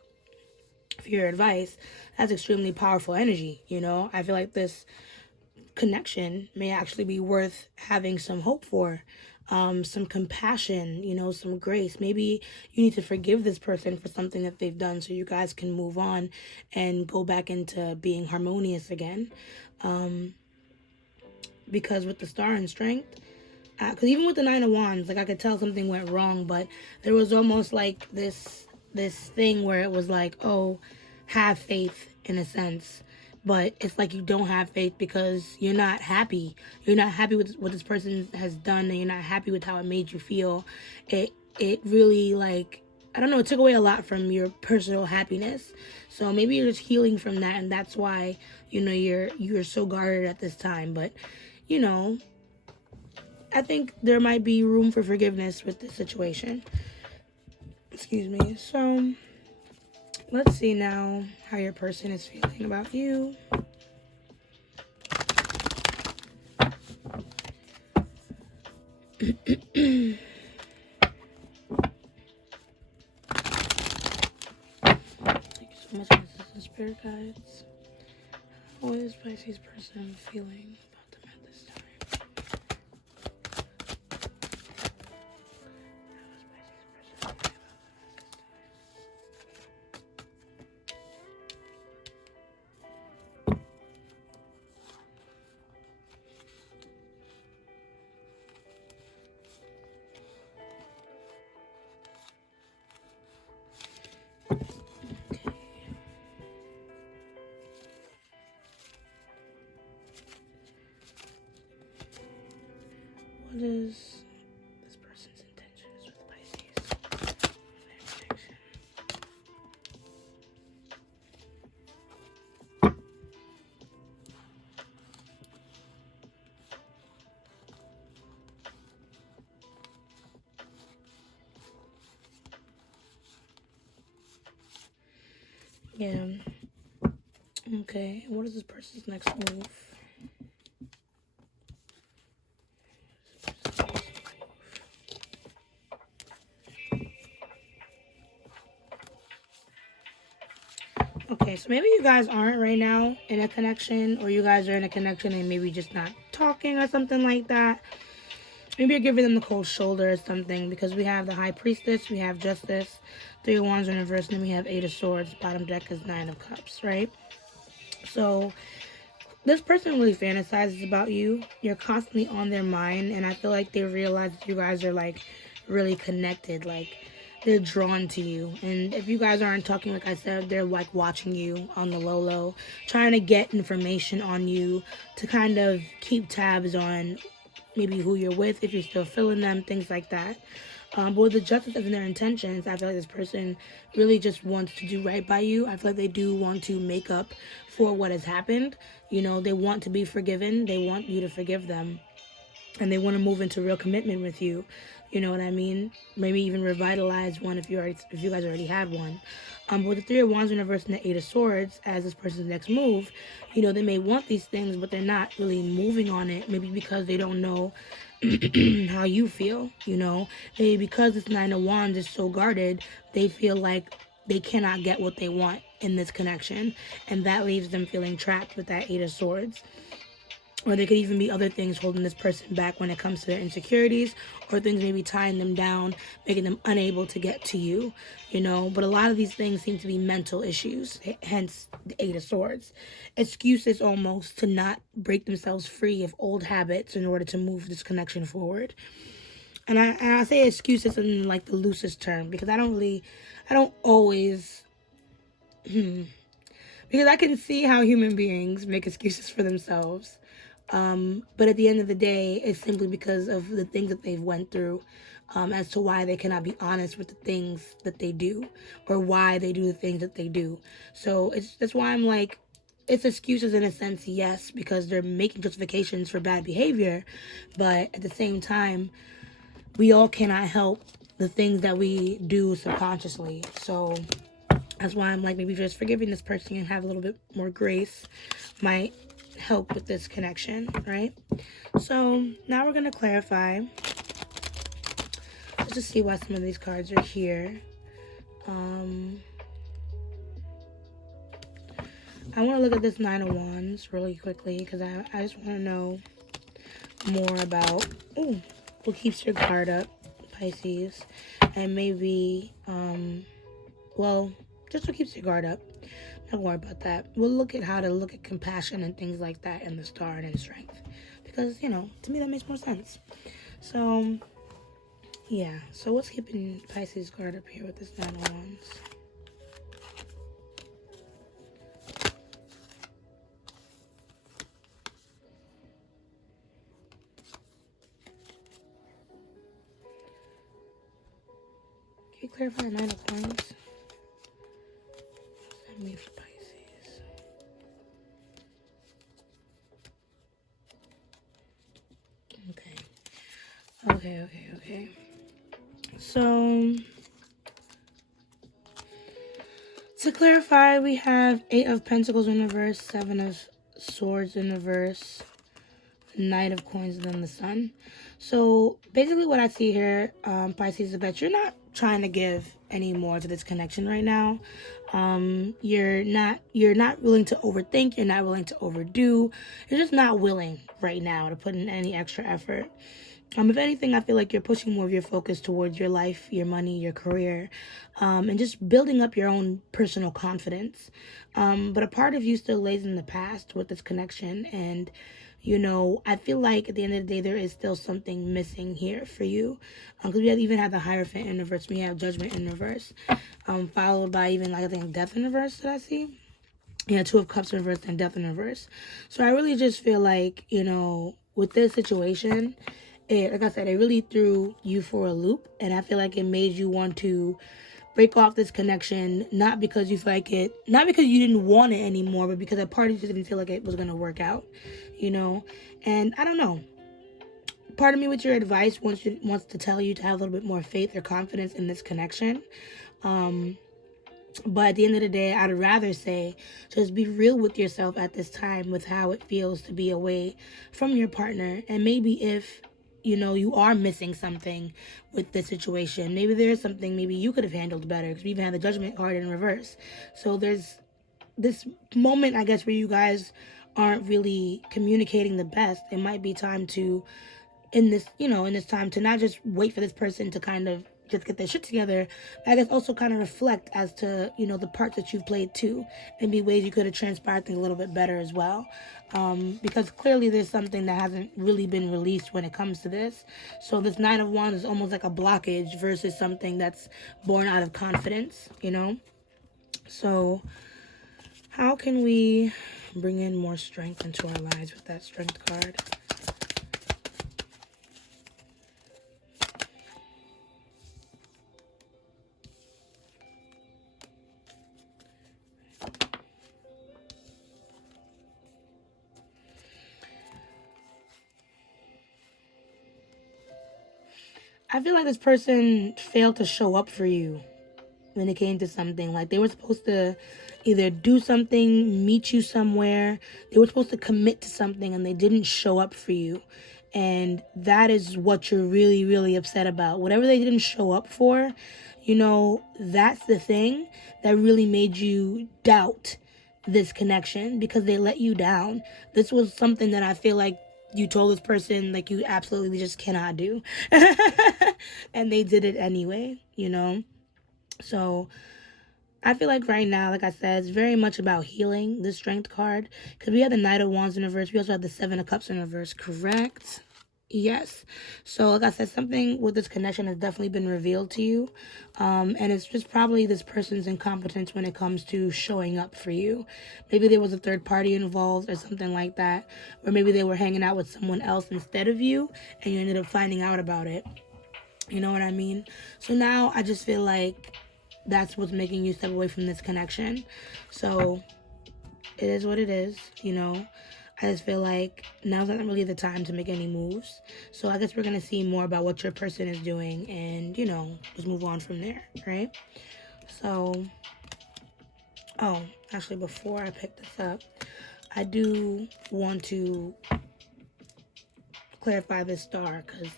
for your advice, that's extremely powerful energy. I feel like this connection may actually be worth having some hope for, some compassion, some grace. Maybe you need to forgive this person for something that they've done, so you guys can move on and go back into being harmonious again. Because with the Star and Strength, because even with the Nine of Wands, like I could tell something went wrong, but there was almost like this thing where it was like, oh, have faith in a sense. But it's like you don't have faith because you're not happy. You're not happy with what this person has done, and you're not happy with how it made you feel. It really, like, I don't know, it took away a lot from your personal happiness. So maybe you're just healing from that, and that's why, you're so guarded at this time. But, I think there might be room for forgiveness with this situation. Excuse me. So let's see now how your person is feeling about you. Thank you so much, Mrs. Spirit Guides. How is Pisces person feeling about them at this time? What is this person's intentions with Pisces? Yeah. Okay. What is this person's next move? Okay, so maybe you guys aren't right now in a connection, or you guys are in a connection and maybe just not talking or something like that. Maybe you're giving them the cold shoulder or something, because we have the High Priestess, we have Justice, Three of Wands in reverse, and then we have Eight of Swords. Bottom deck is Nine of Cups, right? So this person really fantasizes about you. You're constantly on their mind, and I feel like they realize that you guys are, like, really connected. Like, they're drawn to you. And if you guys aren't talking, like I said, they're, like, watching you on the low, trying to get information on you to kind of keep tabs on maybe who you're with, if you're still feeling them, things like that. But with the Justice in their intentions, I feel like this person really just wants to do right by you. I feel like they do want to make up for what has happened. They want to be forgiven. They want you to forgive them. and they want to move into real commitment with you. You know what I mean? Maybe even revitalize one if you guys already had one. With the Three of Wands in reverse and the Eight of Swords as this person's next move, they may want these things, but they're not really moving on it. Maybe because they don't know how you feel. Maybe because this Nine of Wands is so guarded, they feel like they cannot get what they want in this connection, and that leaves them feeling trapped with that Eight of Swords. Or there could even be other things holding this person back when it comes to their insecurities, or things maybe tying them down, making them unable to get to you, But a lot of these things seem to be mental issues, hence the Eight of Swords. Excuses almost to not break themselves free of old habits in order to move this connection forward. And I say excuses in like the loosest term, because I don't always, because I can see how human beings make excuses for themselves. But at the end of the day, it's simply because of the things that they've went through, as to why they cannot be honest with the things that they do, or why they do the things that they do. So that's why I'm like, it's excuses in a sense, yes, because they're making justifications for bad behavior, but at the same time, we all cannot help the things that we do subconsciously. So that's why I'm like, maybe just forgiving this person and have a little bit more grace might help with this connection, right? So now we're going to clarify. Let's just see why some of these cards are here. I want to look at this Nine of Wands really quickly, because I just want to know more about what keeps your guard up, Pisces, and maybe just what keeps your guard up. Not worry about that. We'll look at how to look at compassion and things like that in the star and in strength, because to me that makes more sense. So yeah, so what's keeping Pisces guard up here with this Nine of Wands? Can you clarify the Nine of Coins? What's that mean for Pisces? Okay. So, to clarify, we have Eight of Pentacles in reverse, Seven of Swords in reverse, Knight of Coins, and then the Sun. So basically what I see here, Pisces, is that you're not trying to give any more to this connection right now. You're not willing to overthink. You're not willing to overdo. You're just not willing right now to put in any extra effort. If anything, I feel like you're pushing more of your focus towards your life, your money, your career, and just building up your own personal confidence. But a part of you still lays in the past with this connection, and I feel like at the end of the day, there is still something missing here for you. Because we even have the Hierophant in reverse. We have Judgment in reverse. Followed by even, like, I think, Death in reverse, did I see? Yeah, Two of Cups in reverse and Death in reverse. So I really just feel like, with this situation, like I said, it really threw you for a loop. And I feel like it made you want to break off this connection, not because you feel like it, not because you didn't want it anymore, but because a part of you just didn't feel like it was going to work out, And I don't know. Part of me with your advice wants to tell you to have a little bit more faith or confidence in this connection. But at the end of the day, I'd rather say just be real with yourself at this time with how it feels to be away from your partner. And maybe if you are missing something with the situation, maybe there's something maybe you could have handled better, because we even have the Judgment card in reverse. So there's this moment, I guess, where you guys aren't really communicating the best. It might be time to, in this time, to not just wait for this person to kind of just get their shit together, I guess also kind of reflect as to, the parts that you've played too, and be ways you could have transpired things a little bit better as well. Because clearly there's something that hasn't really been released when it comes to this. So this Nine of Wands is almost like a blockage versus something that's born out of confidence, So how can we bring in more strength into our lives with that Strength card? I feel like this person failed to show up for you when it came to something. Like, they were supposed to either do something, meet you somewhere. They were supposed to commit to something and they didn't show up for you. And that is what you're really, really upset about. Whatever they didn't show up for, you know, that's the thing that really made you doubt this connection, because they let you down. This was something that I feel like you told this person, like, you absolutely just cannot do. And they did it anyway, you know? So I feel like right now, like I said, it's very much about healing, the Strength card. Because we have the Knight of Wands in reverse. We also have the Seven of Cups in reverse, correct? Yes. So like I said, something with this connection has definitely been revealed to you. And it's just probably this person's incompetence when it comes to showing up for you. Maybe there was a third party involved or something like that. Or maybe they were hanging out with someone else instead of you and you ended up finding out about it. You know what I mean? So now I just feel like that's what's making you step away from this connection. So it is what it is, you know. I just feel like now's not really the time to make any moves. So I guess we're going to see more about what your person is doing and, you know, just move on from there, right? So, oh, actually, before I pick this up, I do want to clarify this star, because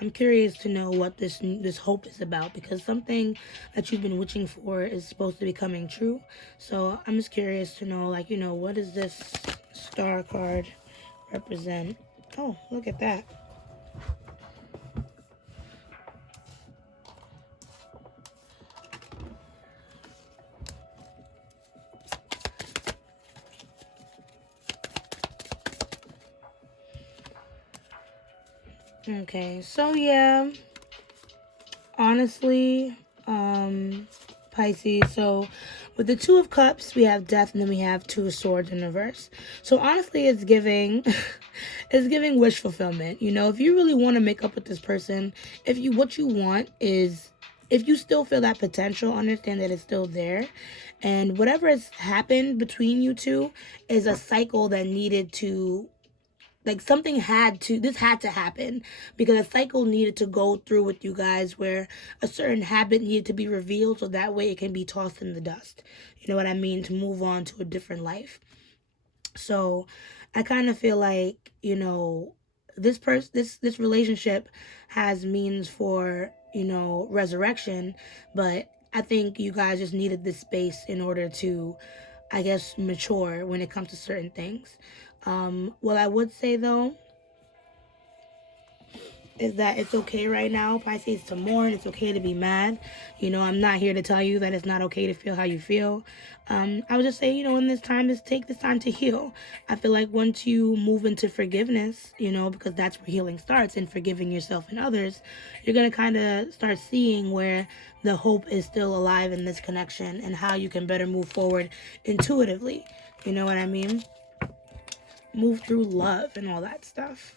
I'm curious to know what this hope is about, because something that you've been wishing for is supposed to be coming true. So I'm just curious to know, like, you know, what does this star card represent? Oh, look at that. Okay, so yeah, honestly, Pisces, so with the Two of Cups, we have Death, and then we have Two of Swords in reverse. So honestly, it's giving, it's giving wish fulfillment. You know, if you really want to make up with this person, what you want is, if you still feel that potential, understand that it's still there. And whatever has happened between you two is a cycle that needed to, like, this had to happen, because a cycle needed to go through with you guys where a certain habit needed to be revealed, so that way it can be tossed in the dust. You know what I mean? To move on to a different life. So I kind of feel like, you know, this relationship has means for, you know, resurrection, but I think you guys just needed this space in order to, I guess, mature when it comes to certain things. What I would say, though, is that it's okay right now, Pisces, to mourn. It's okay to be mad. You know, I'm not here to tell you that it's not okay to feel how you feel. I would just say, you know, in this time, just take this time to heal. I feel like once you move into forgiveness, you know, because that's where healing starts, in forgiving yourself and others, you're going to kind of start seeing where the hope is still alive in this connection and how you can better move forward intuitively. You know what I mean? Move through love and all that stuff.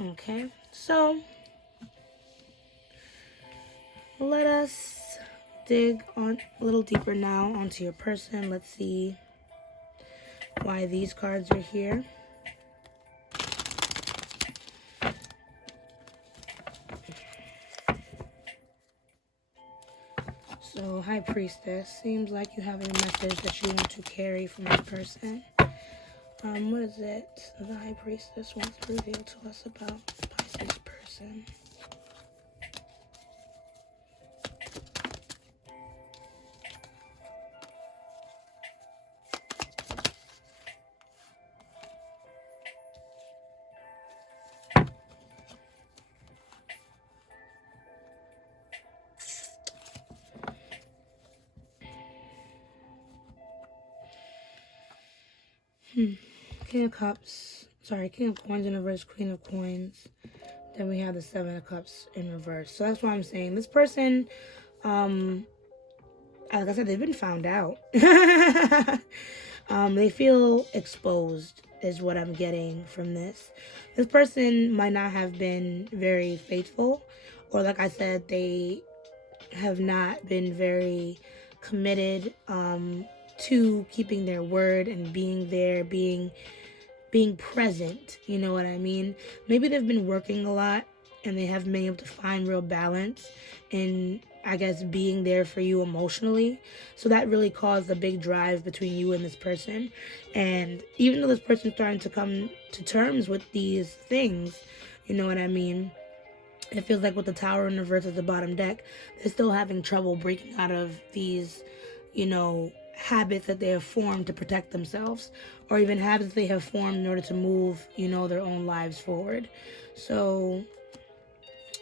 Okay, so let us dig on a little deeper now onto your person. Let's see why these cards are here. So, High Priestess, seems like you have a message that you want to carry from this person. What is it the High Priestess wants to reveal to us about Pisces person? King of Cups. Sorry, King of Coins in reverse, Queen of Coins. Then we have the Seven of Cups in reverse. So that's what I'm saying. This person, like I said, they've been found out. They feel exposed is what I'm getting from this. This person might not have been very faithful, or like I said, they have not been very committed to keeping their word and being there, being present. You know what I mean? Maybe they've been working a lot and they haven't been able to find real balance in, I guess, being there for you emotionally. So that really caused a big drive between you and this person. And even though this person's starting to come to terms with these things, you know what I mean? It feels like with the Tower in reverse at the bottom deck, they're still having trouble breaking out of these, habits that they have formed to protect themselves, or even habits they have formed in order to move, their own lives forward. So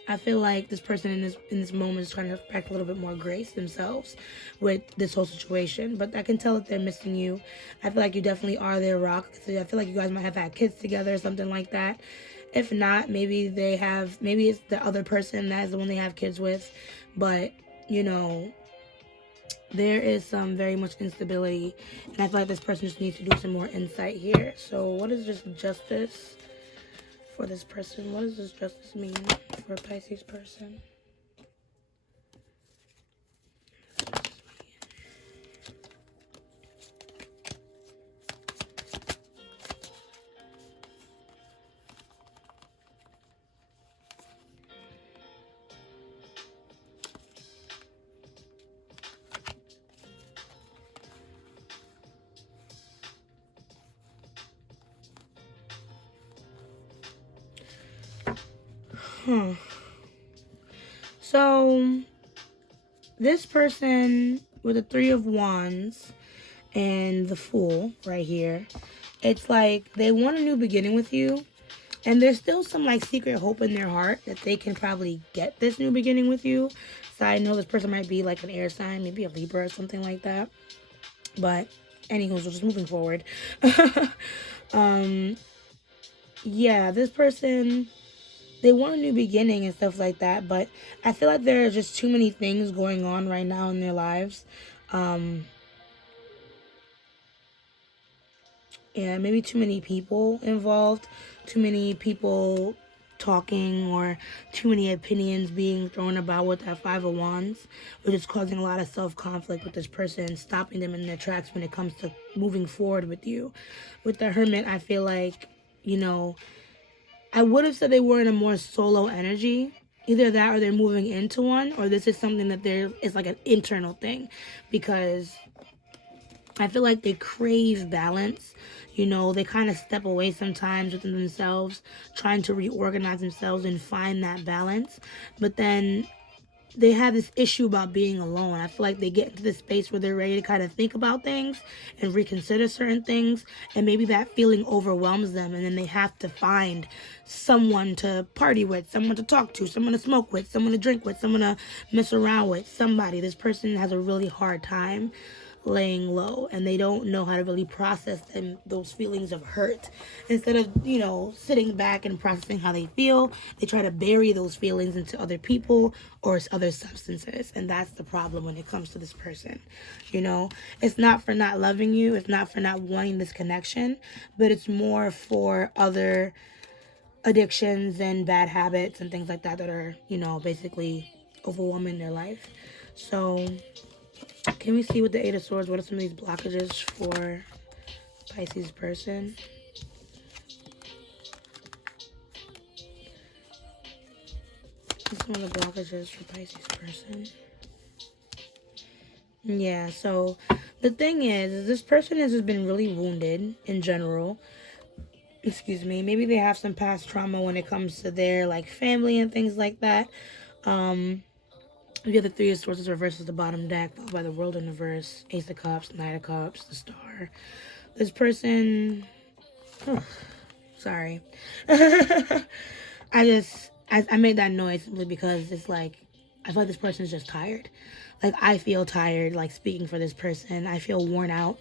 I feel like this person in this moment is trying to practice a little bit more grace themselves with this whole situation. But I can tell that they're missing you. I feel like you definitely are their rock. I feel like you guys might have had kids together or something like that. If not, maybe it's the other person that is the one they have kids with. But, there is some very much instability. And I feel like this person just needs to do some more insight here. So what is this justice for this person? What does this justice mean for a Pisces person? So, this person with the Three of Wands and the Fool right here, it's like they want a new beginning with you. And there's still some like secret hope in their heart that they can probably get this new beginning with you. So I know this person might be like an air sign, maybe a Libra or something like that. But anywho, so just moving forward. Yeah, this person, they want a new beginning and stuff like that, but I feel like there are just too many things going on right now in their lives. Yeah, maybe too many people involved, too many people talking, or too many opinions being thrown about with that Five of Wands, which is causing a lot of self-conflict with this person, stopping them in their tracks when it comes to moving forward with you. With the Hermit, I feel like, I would have said they were in a more solo energy. Either that or they're moving into one, or this is something that it's like an internal thing, because I feel like they crave balance. They kind of step away sometimes within themselves, trying to reorganize themselves and find that balance. But then they have this issue about being alone. I feel like they get into this space where they're ready to kind of think about things and reconsider certain things, and maybe that feeling overwhelms them, and then they have to find someone to party with, someone to talk to, someone to smoke with, someone to drink with, someone to mess around with, somebody. This person has a really hard time laying low, and they don't know how to really process those feelings of hurt. Instead of sitting back and processing how they feel, they try to bury those feelings into other people or other substances, and that's the problem when it comes to this person. It's not for not loving you, it's not for not wanting this connection, but it's more for other addictions and bad habits and things like that are basically overwhelming their life. So can we see with the Eight of Swords, what are some of these blockages for Pisces person? Some of the blockages for Pisces person. Yeah, so the thing is this person has just been really wounded in general. Excuse me. Maybe they have some past trauma when it comes to their like family and things like that. We have the Three of Swords reverse at the bottom deck, followed by the World in reverse, Ace of Cups, Knight of Cups, the Star. This person, sorry. I made that noise simply because it's like, I feel like this person is just tired. Like, I feel tired, like, speaking for this person. I feel worn out,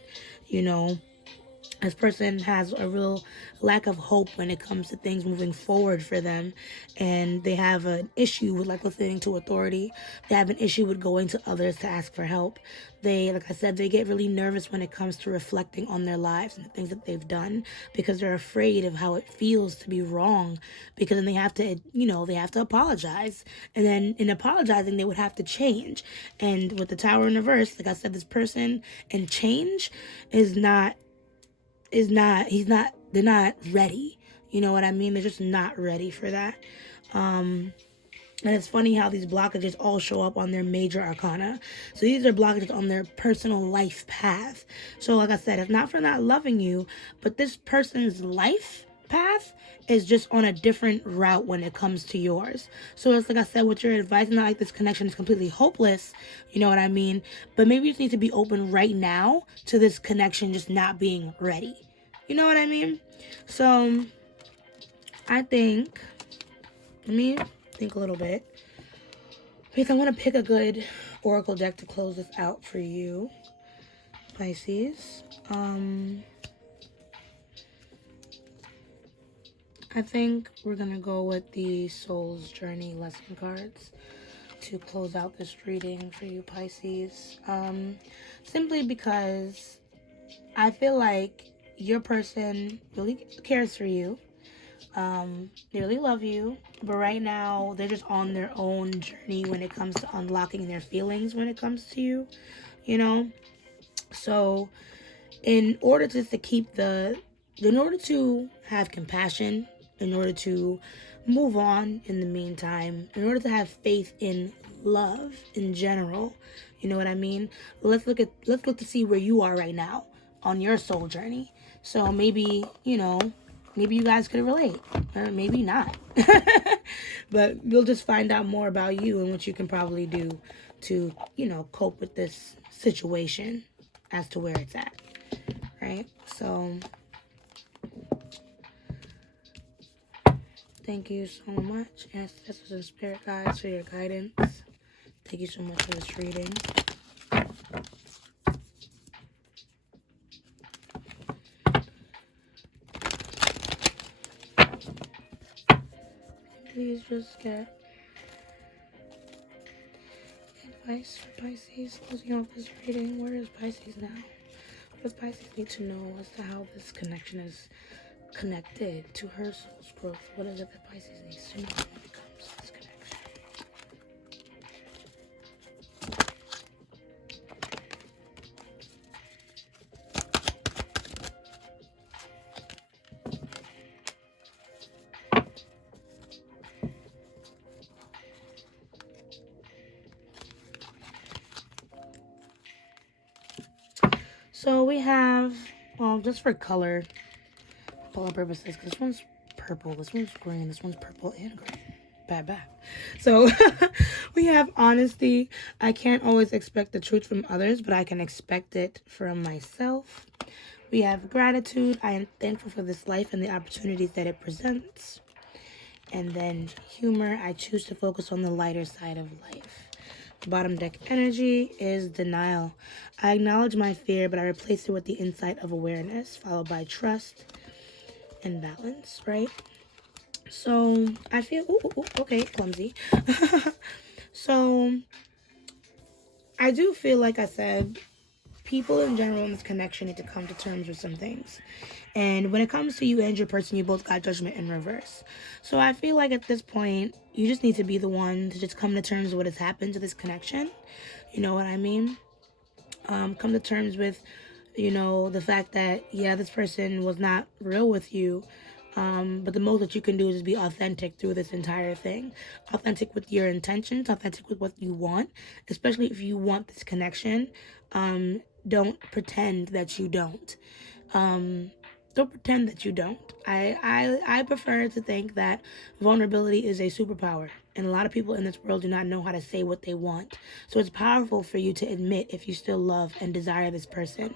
This person has a real lack of hope when it comes to things moving forward for them. And they have an issue with, like, listening to authority. They have an issue with going to others to ask for help. Like I said, they get really nervous when it comes to reflecting on their lives and the things that they've done, because they're afraid of how it feels to be wrong, because then they have to, they have to apologize. And then in apologizing, they would have to change. And with the Tower in reverse, like I said, this person and change they're not ready. You know what I mean? They're just not ready for that. And it's funny how these blockages all show up on their major arcana. So these are blockages on their personal life path. So like I said, it's not for not loving you, but this person's life path is just on a different route when it comes to yours. So it's like I said, with your advice, not like this connection is completely hopeless, you know what I mean? But maybe you just need to be open right now to this connection just not being ready. You know what I mean? So I think, let me think a little bit, because I want to pick a good oracle deck to close this out for you, Pisces. I think we're gonna go with the Soul's Journey lesson cards to close out this reading for you, Pisces. Simply because I feel like your person really cares for you. They really love you, but right now they're just on their own journey when it comes to unlocking their feelings when it comes to you, you know. So in order to have compassion, in order to move on in the meantime, in order to have faith in love in general, you know what I mean? Let's look to see where you are right now on your soul journey. So maybe, maybe you guys could relate, or maybe not. But you'll just find out more about you and what you can probably do to, cope with this situation as to where it's at, right? So thank you so much, ancestors and spirit guides, for your guidance. Thank you so much for this reading. Please just get advice for Pisces. Closing off this reading. Where is Pisces now? What does Pisces need to know as to how this connection is connected to her soul's growth? What is it that Pisces needs to know when it comes to this connection? So we have, just for color purposes, because this one's purple, this one's green, this one's purple and green. Bad. So we have honesty. I can't always expect the truth from others, but I can expect it from myself. We have gratitude. I am thankful for this life and the opportunities that it presents. And then humor. I choose to focus on the lighter side of life. Bottom deck energy is denial. I acknowledge my fear, but I replace it with the insight of awareness, followed by trust and balance, right? So I feel, okay, clumsy. So I do feel, like I said, people in general in this connection need to come to terms with some things. And when it comes to you and your person, you both got judgment in reverse. So I feel like at this point, you just need to be the one to just come to terms with what has happened to this connection. You know what I mean? Come to terms with, the fact that, yeah, this person was not real with you. But the most that you can do is be authentic through this entire thing. Authentic with your intentions, authentic with what you want, especially if you want this connection. Don't pretend that you don't. Don't pretend that you don't. I prefer to think that vulnerability is a superpower. And a lot of people in this world do not know how to say what they want. So it's powerful for you to admit if you still love and desire this person,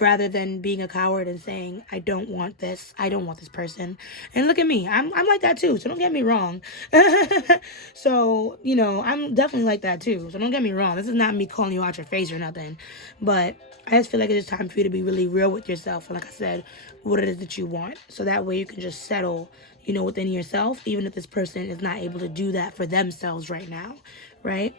rather than being a coward and saying, I don't want this. I don't want this person. And look at me. I'm like that too. So don't get me wrong. So, I'm definitely like that too. So don't get me wrong. This is not me calling you out your face or nothing. But I just feel like it's time for you to be really real with yourself. And like I said, what it is that you want. So that way you can just settle, within yourself, even if this person is not able to do that for themselves right now, right?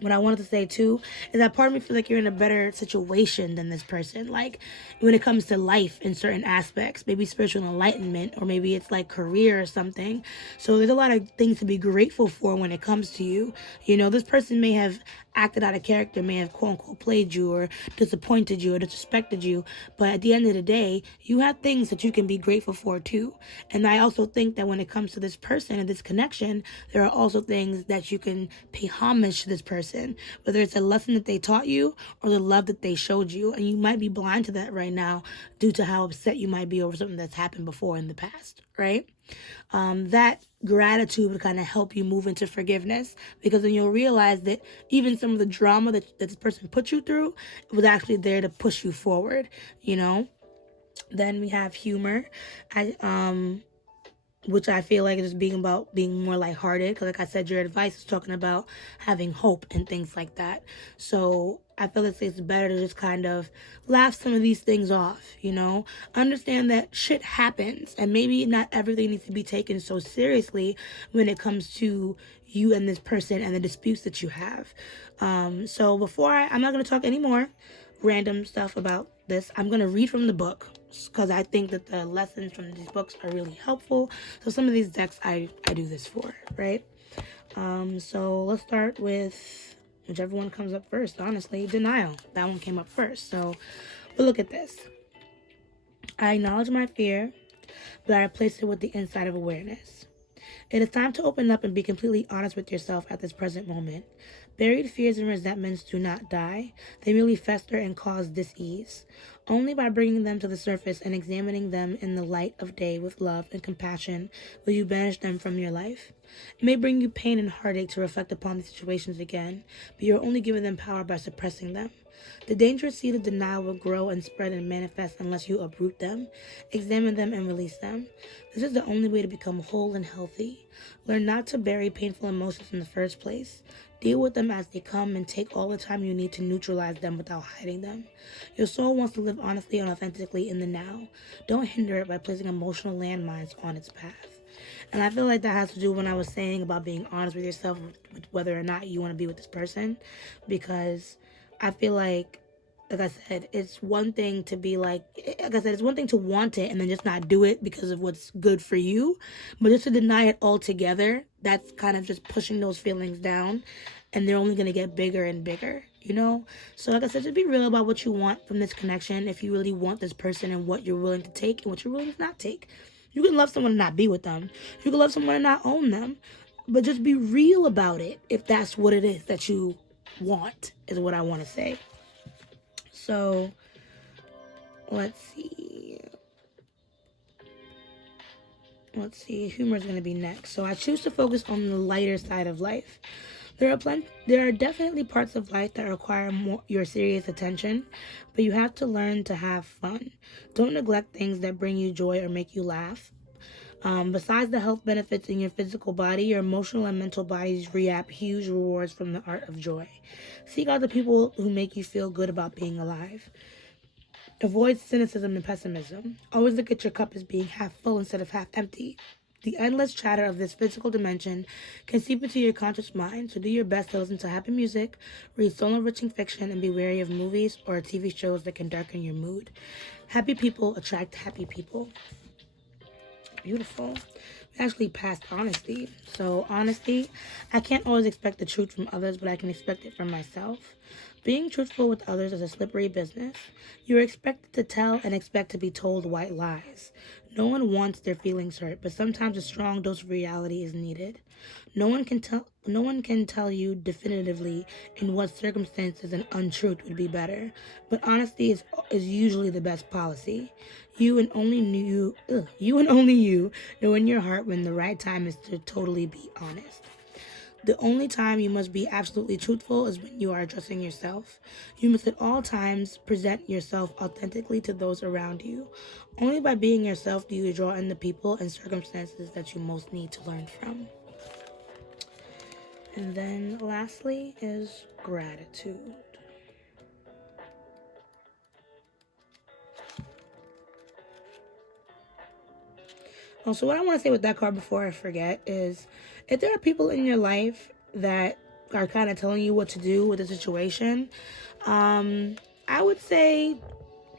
what I wanted to say too is that part of me feels like you're in a better situation than this person. Like when it comes to life in certain aspects, maybe spiritual enlightenment, or maybe it's like career or something. So there's a lot of things to be grateful for when it comes to you. You know, this person may have acted out of character, may have quote unquote played you or disappointed you or disrespected you. But at the end of the day, you have things that you can be grateful for too. And I also think that when it comes to this person and this connection, there are also things that you can pay homage to this person, whether it's a lesson that they taught you or the love that they showed you. And you might be blind to that right now due to how upset you might be over something that's happened before in the past, right? That gratitude would kind of help you move into forgiveness, because then you'll realize that even some of the drama that this person put you through was actually there to push you forward, you know? Then we have humor. Which I feel like is being more lighthearted. Because like I said, your advice is talking about having hope and things like that. So I feel like it's better to just kind of laugh some of these things off, you know? Understand that shit happens, and maybe not everything needs to be taken so seriously when it comes to you and this person and the disputes that you have. So I'm not going to talk anymore random stuff about this. I'm going to read from the book because I think that the lessons from these books are really helpful. So some of these decks I do this for, right? So let's start with whichever one comes up first, honestly. Denial. That one came up first. So we'll look at this. I acknowledge my fear, but I replace it with the insight of awareness. It is time to open up and be completely honest with yourself at this present moment. Buried fears and resentments do not die. They merely fester and cause dis-ease. Only by bringing them to the surface and examining them in the light of day with love and compassion will you banish them from your life. It may bring you pain and heartache to reflect upon these situations again, but you are only giving them power by suppressing them. The dangerous seed of denial will grow and spread and manifest unless you uproot them, examine them, and release them. This is the only way to become whole and healthy. Learn not to bury painful emotions in the first place. Deal with them as they come and take all the time you need to neutralize them without hiding them. Your soul wants to live honestly and authentically in the now. Don't hinder it by placing emotional landmines on its path. And I feel like that has to do when I was saying about being honest with yourself with whether or not you want to be with this person, because I feel like I said, it's one thing to be like I said, it's one thing to want it and then just not do it because of what's good for you. But just to deny it altogether, that's kind of just pushing those feelings down, and they're only going to get bigger and bigger, you know? So like I said, just be real about what you want from this connection. If you really want this person and what you're willing to take and what you're willing to not take. You can love someone and not be with them. You can love someone and not own them. But just be real about it if that's what it is that you want, is what I want to say. So, let's see. Humor is going to be next. So I choose to focus on the lighter side of life. There are definitely parts of life that require your serious attention, but you have to learn to have fun. Don't neglect things that bring you joy or make you laugh. Besides the health benefits in your physical body, your emotional and mental bodies reap huge rewards from the art of joy. Seek out the people who make you feel good about being alive. Avoid cynicism and pessimism. Always look at your cup as being half full instead of half empty. The endless chatter of this physical dimension can seep into your conscious mind, so do your best to listen to happy music, read soul-enriching fiction, and be wary of movies or TV shows that can darken your mood. Happy people attract happy people. Beautiful. We actually passed honesty. So honesty, I can't always expect the truth from others, but I can expect it from myself. Being truthful with others is a slippery business. You're expected to tell and expect to be told white lies. No one wants their feelings hurt, but sometimes a strong dose of reality is needed. No one can tell you definitively in what circumstances an untruth would be better, but honesty is usually the best policy. You and only you know in your heart when the right time is to totally be honest. The only time you must be absolutely truthful is when you are addressing yourself. You must at all times present yourself authentically to those around you. Only by being yourself do you draw in the people and circumstances that you most need to learn from. And then lastly is gratitude. Also, what I want to say with that card before I forget is if there are people in your life that are kind of telling you what to do with the situation, I would say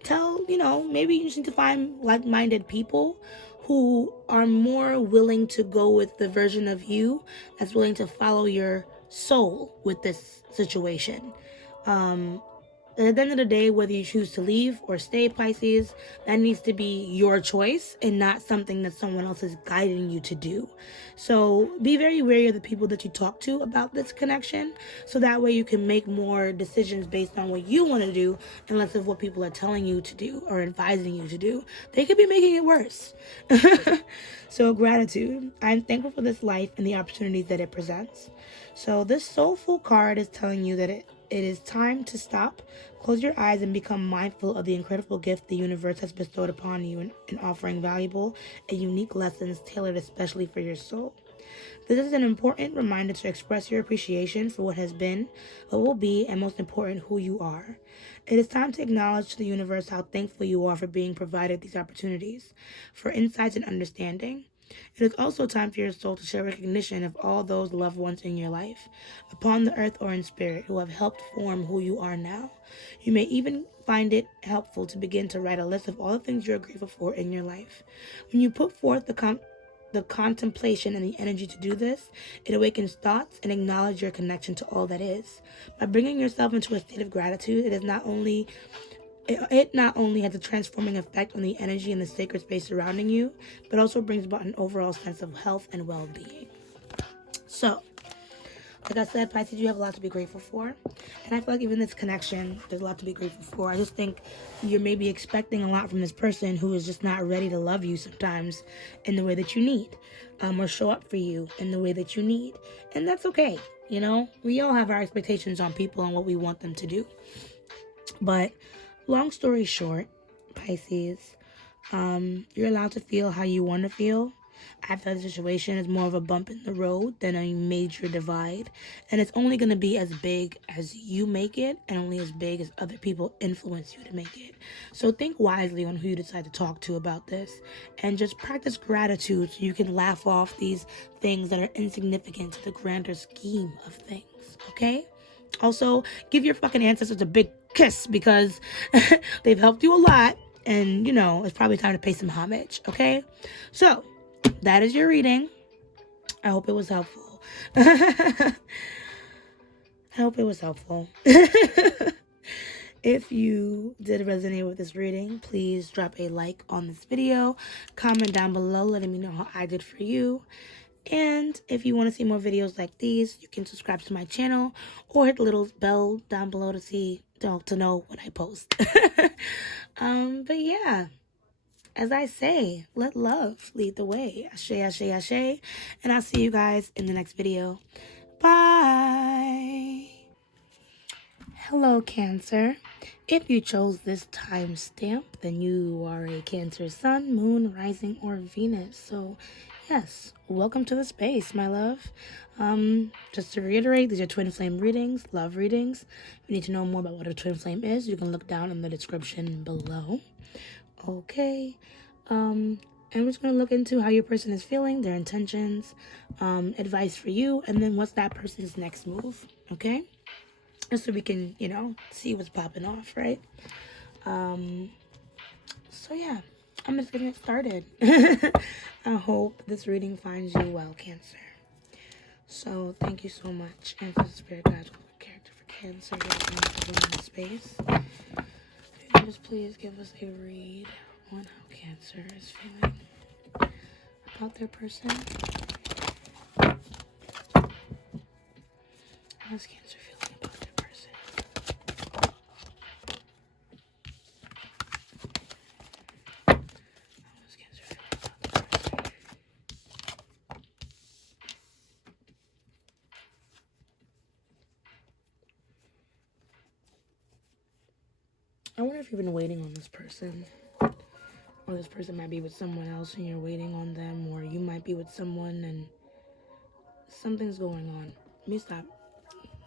maybe you just need to find like-minded people who are more willing to go with the version of you that's willing to follow your soul with this situation. At the end of the day, whether you choose to leave or stay, Pisces, that needs to be your choice and not something that someone else is guiding you to do. So be very wary of the people that you talk to about this connection, so that way you can make more decisions based on what you want to do and less of what people are telling you to do or advising you to do. They could be making it worse. So gratitude. I'm thankful for this life and the opportunities that it presents. So this soulful card is telling you that it is time to stop, close your eyes, and become mindful of the incredible gift the universe has bestowed upon you in offering valuable and unique lessons tailored especially for your soul. This is an important reminder to express your appreciation for what has been, what will be, and most important, who you are. It is time to acknowledge to the universe how thankful you are for being provided these opportunities, for insights and understanding. It is also time for your soul to share recognition of all those loved ones in your life, upon the earth or in spirit, who have helped form who you are now. You may even find it helpful to begin to write a list of all the things you are grateful for in your life. When you put forth the contemplation and the energy to do this, it awakens thoughts and acknowledge your connection to all that is. By bringing yourself into a state of gratitude, it not only has a transforming effect on the energy and the sacred space surrounding you, but also brings about an overall sense of health and well-being. So, like I said, Pisces, you have a lot to be grateful for. And I feel like even this connection, there's a lot to be grateful for. I just think you're maybe expecting a lot from this person who is just not ready to love you sometimes in the way that you need, or show up for you in the way that you need. And that's okay. We all have our expectations on people and what we want them to do. But long story short, Pisces, you're allowed to feel how you want to feel. I feel the situation is more of a bump in the road than a major divide. And it's only going to be as big as you make it, and only as big as other people influence you to make it. So think wisely on who you decide to talk to about this. And just practice gratitude so you can laugh off these things that are insignificant to the grander scheme of things. Okay? Also, give your fucking ancestors a big kiss, because they've helped you a lot. And, it's probably time to pay some homage. Okay? So, that is your reading. I hope it was helpful. If you did resonate with this reading, please drop a like on this video. Comment down below letting me know how I did for you. And if you want to see more videos like these, you can subscribe to my channel or hit the little bell down below to know when I post. But yeah. As I say, let love lead the way. Ashe, ashe, ashe. And I'll see you guys in the next video. Bye. Hello, Cancer. If you chose this timestamp, then you are a Cancer sun, moon, rising, or Venus. So, yes, welcome to the space, my love. Just to reiterate, these are twin flame readings, love readings. If you need to know more about what a twin flame is, you can look down in the description below. Okay, and we're just going to look into how your person is feeling, their intentions, advice for you, and then what's that person's next move, okay? Just so we can, see what's popping off, right? So yeah, I'm just going to get started. I hope this reading finds you well, Cancer. So thank you so much, Ancestor Spirit Guides, character for Cancer, in the space. Just please give us a read on how Cancer is feeling about their person. How's Cancer feeling about their person? How's Cancer feeling about their person? I wonder if you've been waiting on this person. Or this person might be with someone else and you're waiting on them. Or you might be with someone and something's going on. Let me stop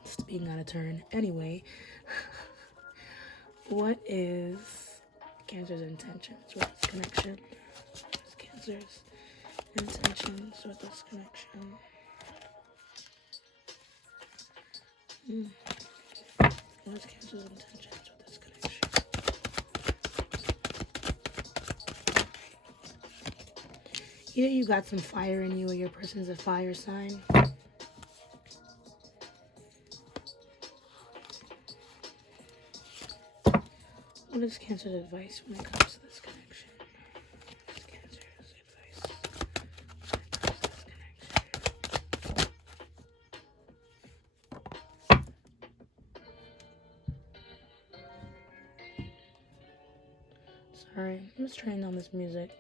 speaking out of turn. Anyway, what is Cancer's intentions with this connection? What's Cancer's intentions with this connection? What's Cancer's intentions with this connection? Either you got some fire in you or your person's a fire sign. What is Cancer's advice when it comes to this connection? What is Cancer's advice when it comes to this connection? Sorry, I'm just turning on this music.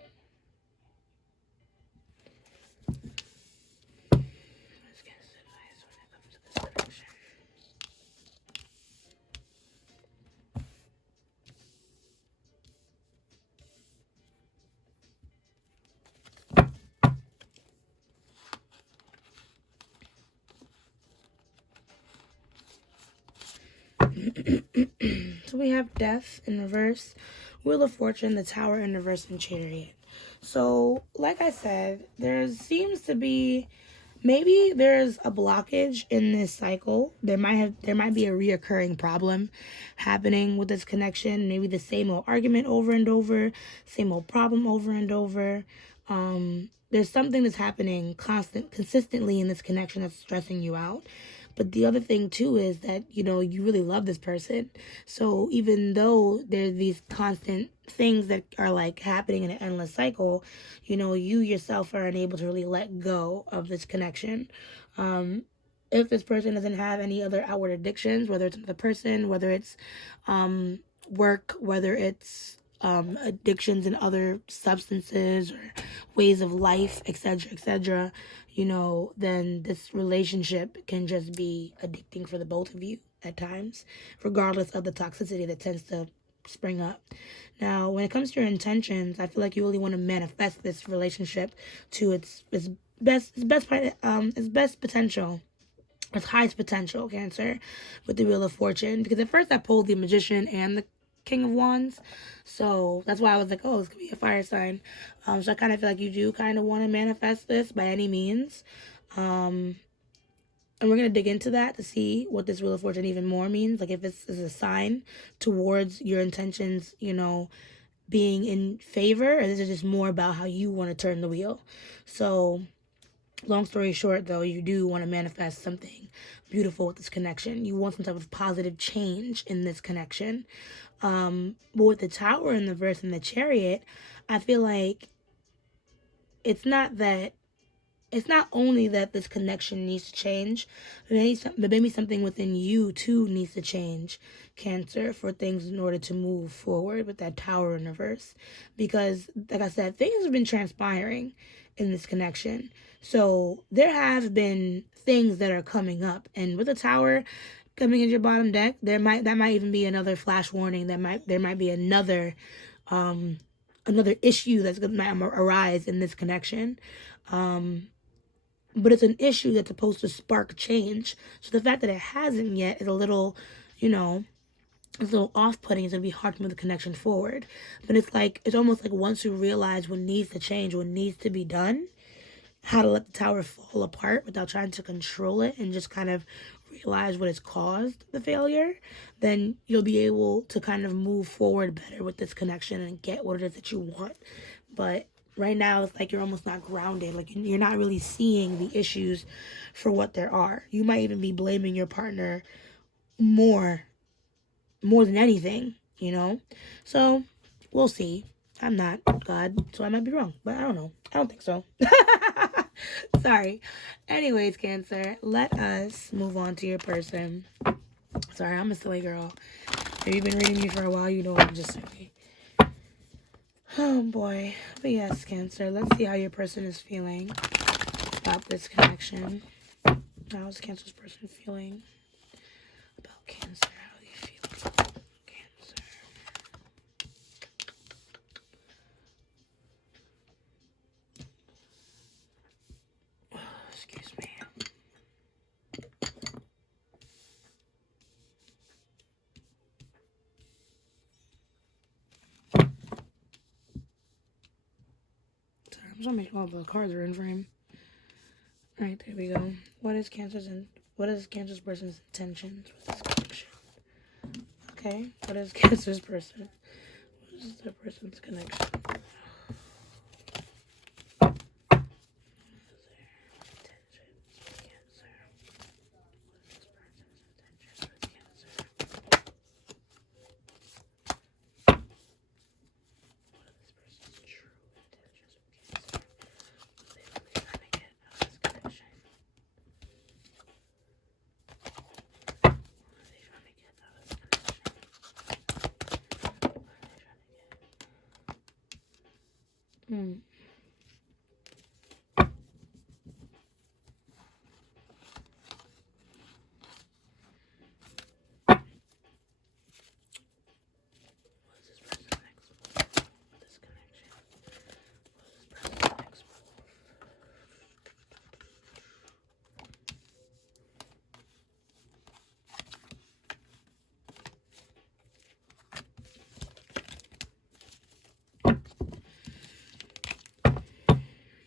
So we have Death in reverse, Wheel of Fortune, the Tower in reverse, and Chariot. So, like I said, there seems to be, maybe there's a blockage in this cycle. There might be a reoccurring problem happening with this connection. Maybe the same old argument over and over, same old problem over and over. There's something that's happening consistently in this connection that's stressing you out. But the other thing too is that, you know, you really love this person. So even though there's these constant things that are like happening in an endless cycle, you know, you yourself are unable to really let go of this connection. If this person doesn't have any other outward addictions, whether it's another person, whether it's work, whether it's addictions and other substances or ways of life, etc., you know, then this relationship can just be addicting for the both of you at times, regardless of the toxicity that tends to spring up. Now, when it comes to your intentions, I feel like you really want to manifest this relationship to its best potential. Its highest potential, Cancer, with the Wheel of Fortune. Because at first I pulled the Magician and the King of Wands. So that's why I was like, oh, this could be a fire sign. So I kind of feel like you do kind of want to manifest this by any means. And we're going to dig into that to see what this Wheel of Fortune even more means. Like if this is a sign towards your intentions, you know, being in favor, or this is just more about how you want to turn the wheel. So long story short, though, you do want to manifest something beautiful with this connection. You want some type of positive change in this connection. But with the Tower in the verse and the Chariot, I feel like it's not only that this connection needs to change, but maybe something within you too needs to change, Cancer, for things in order to move forward with that Tower in reverse. Because, like I said, things have been transpiring in this connection. So there have been things that are coming up, and with the Tower coming into your bottom deck, that might even be another flash warning. There might be another issue that's going to arise in this connection. But it's an issue that's supposed to spark change. So the fact that it hasn't yet is a little, you know, it's a little off-putting. It's going to be hard to move the connection forward. But it's almost like once you realize what needs to change, what needs to be done, how to let the Tower fall apart without trying to control it and just kind of realize what has caused the failure, then you'll be able to kind of move forward better with this connection and get what it is that you want. But right now, it's like you're almost not grounded. Like you're not really seeing the issues for what there are. You might even be blaming your partner more than anything, you know? So we'll see. I'm not God, so I might be wrong, but I don't know. I don't think so. Sorry. Anyways, Cancer, let us move on to your person. Sorry, I'm a silly girl. If you've been reading me for a while, you know I'm just silly. Oh boy. But yes, Cancer, let's see how your person is feeling about this connection. How is Cancer's person feeling about Cancer? How do you feel about Cancer? Oh, excuse me. Sorry, I'm just making all the cards are in frame. Alright, there we go. What is Cancer's What is Cancer's person's intentions with this connection? Okay, what is Cancer's person? What is the person's connection?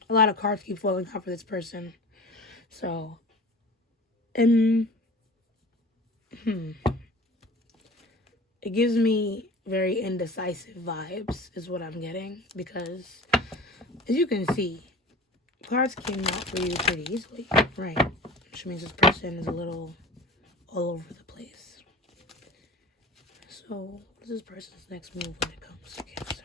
A lot of cards keep falling out for this person. So, it gives me very indecisive vibes is what I'm getting, because as you can see, cards came out for you pretty easily, right? Which means this person is a little all over the place. So, what is this person's next move when it comes to Cancer?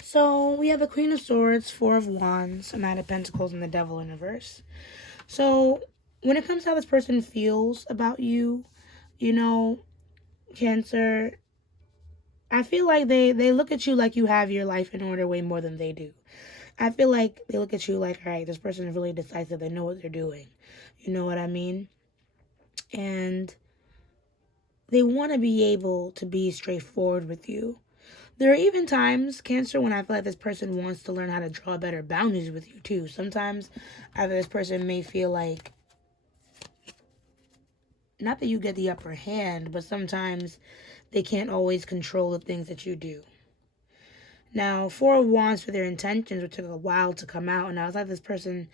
So we have the Queen of Swords, Four of Wands, a Knight of Pentacles, and the Devil in reverse. So when it comes to how this person feels about you, you know, Cancer, I feel like they look at you like you have your life in order way more than they do. I feel like they look at you like, all right, this person is really decisive. They know what they're doing. You know what I mean? And they want to be able to be straightforward with you. There are even times, Cancer, when I feel like this person wants to learn how to draw better boundaries with you, too. Sometimes I feel this person may feel like, not that you get the upper hand, but sometimes they can't always control the things that you do. Now, Four of Wands for their intentions, which took a while to come out, and I was like, this person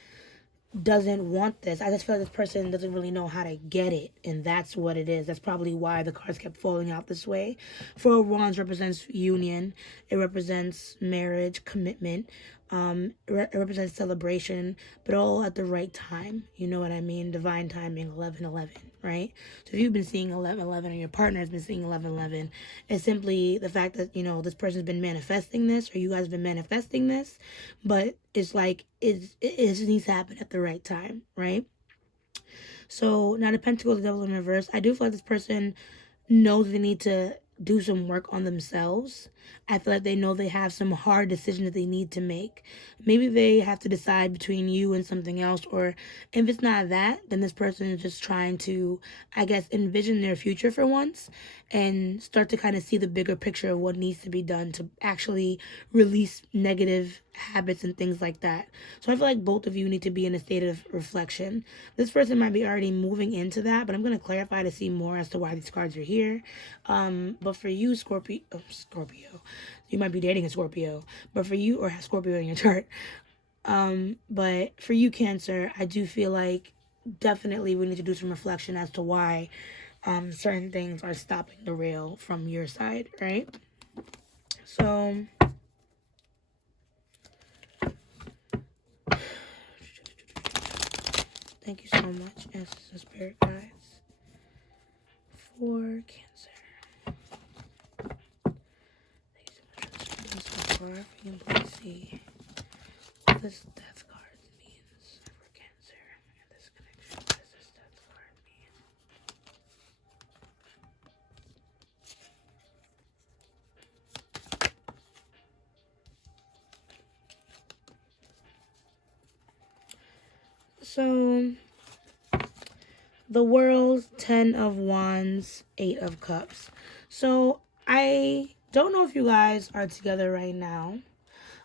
doesn't want this. I just feel like this person doesn't really know how to get it, and that's what it is. That's probably why the cards kept falling out this way. Four of Wands represents union. It represents marriage, commitment. It represents celebration, but all at the right time. You know what I mean? Divine timing, 11-11, right? So if you've been seeing 11-11 or your partner has been seeing 11-11, it's simply the fact that, you know, this person's been manifesting this, or you guys have been manifesting this, but it's like it needs to happen at the right time, right? So now the Pentacles, the Devil in reverse. I do feel like this person knows they need to do some work on themselves. I feel like they know they have some hard decisions that they need to make. Maybe they have to decide between you and something else, or if it's not that, then this person is just trying to, I guess, envision their future for once and start to kind of see the bigger picture of what needs to be done to actually release negative habits and things like that. So I feel like both of you need to be in a state of reflection. This person might be already moving into that, but I'm going to clarify to see more as to why these cards are here. But for you, Scorpio, you might be dating a Scorpio, but for you, or have Scorpio in your chart. But for you, Cancer, I do feel like definitely we need to do some reflection as to why certain things are stopping the rail from your side, right? So thank you so much, ancestors, spirit guides, for Cancer. Thank you so much for this reading so far. If you can please see what this death card means for Cancer and this connection. What does this death card mean? So, the World, 10 of Wands, 8 of Cups. So, I don't know if you guys are together right now,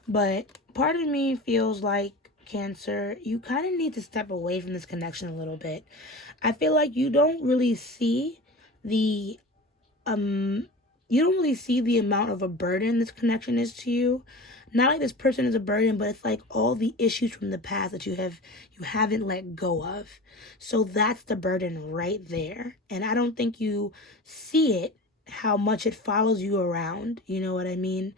but part of me feels like, Cancer, you kind of need to step away from this connection a little bit. I feel like you don't really see the amount of a burden this connection is to you. Not like this person is a burden, but it's like all the issues from the past that you haven't let go of. So that's the burden right there. And I don't think you see it, how much it follows you around. You know what I mean?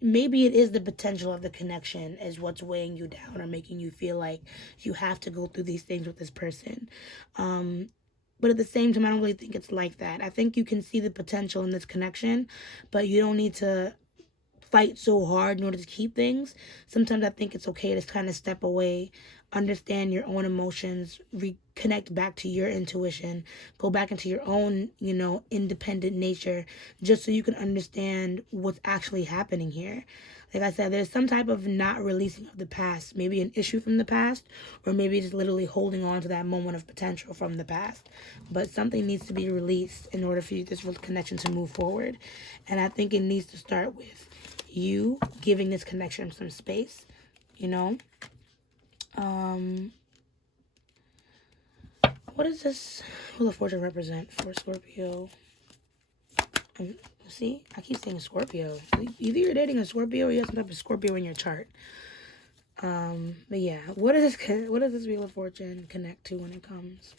Maybe it is the potential of the connection is what's weighing you down or making you feel like you have to go through these things with this person. But at the same time, I don't really think it's like that. I think you can see the potential in this connection, but you don't need to fight so hard in order to keep things. Sometimes I think it's okay to kind of step away, understand your own emotions, reconnect back to your intuition, go back into your own, independent nature, just so you can understand what's actually happening here. Like I said, there's some type of not releasing of the past, maybe an issue from the past, or maybe just literally holding on to that moment of potential from the past. But something needs to be released in order for this connection to move forward. And I think it needs to start with you giving this connection some space, what does this Wheel of Fortune represent for Scorpio? See, I keep saying Scorpio. Either you're dating a Scorpio or you have some type of Scorpio in your chart. But yeah, what does this Wheel of Fortune connect to when it comes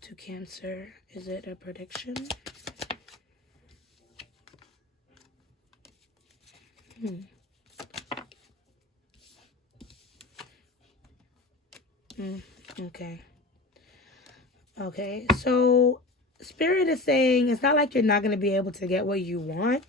to Cancer? Is it a prediction? Okay, so Spirit is saying it's not like you're not going to be able to get what you want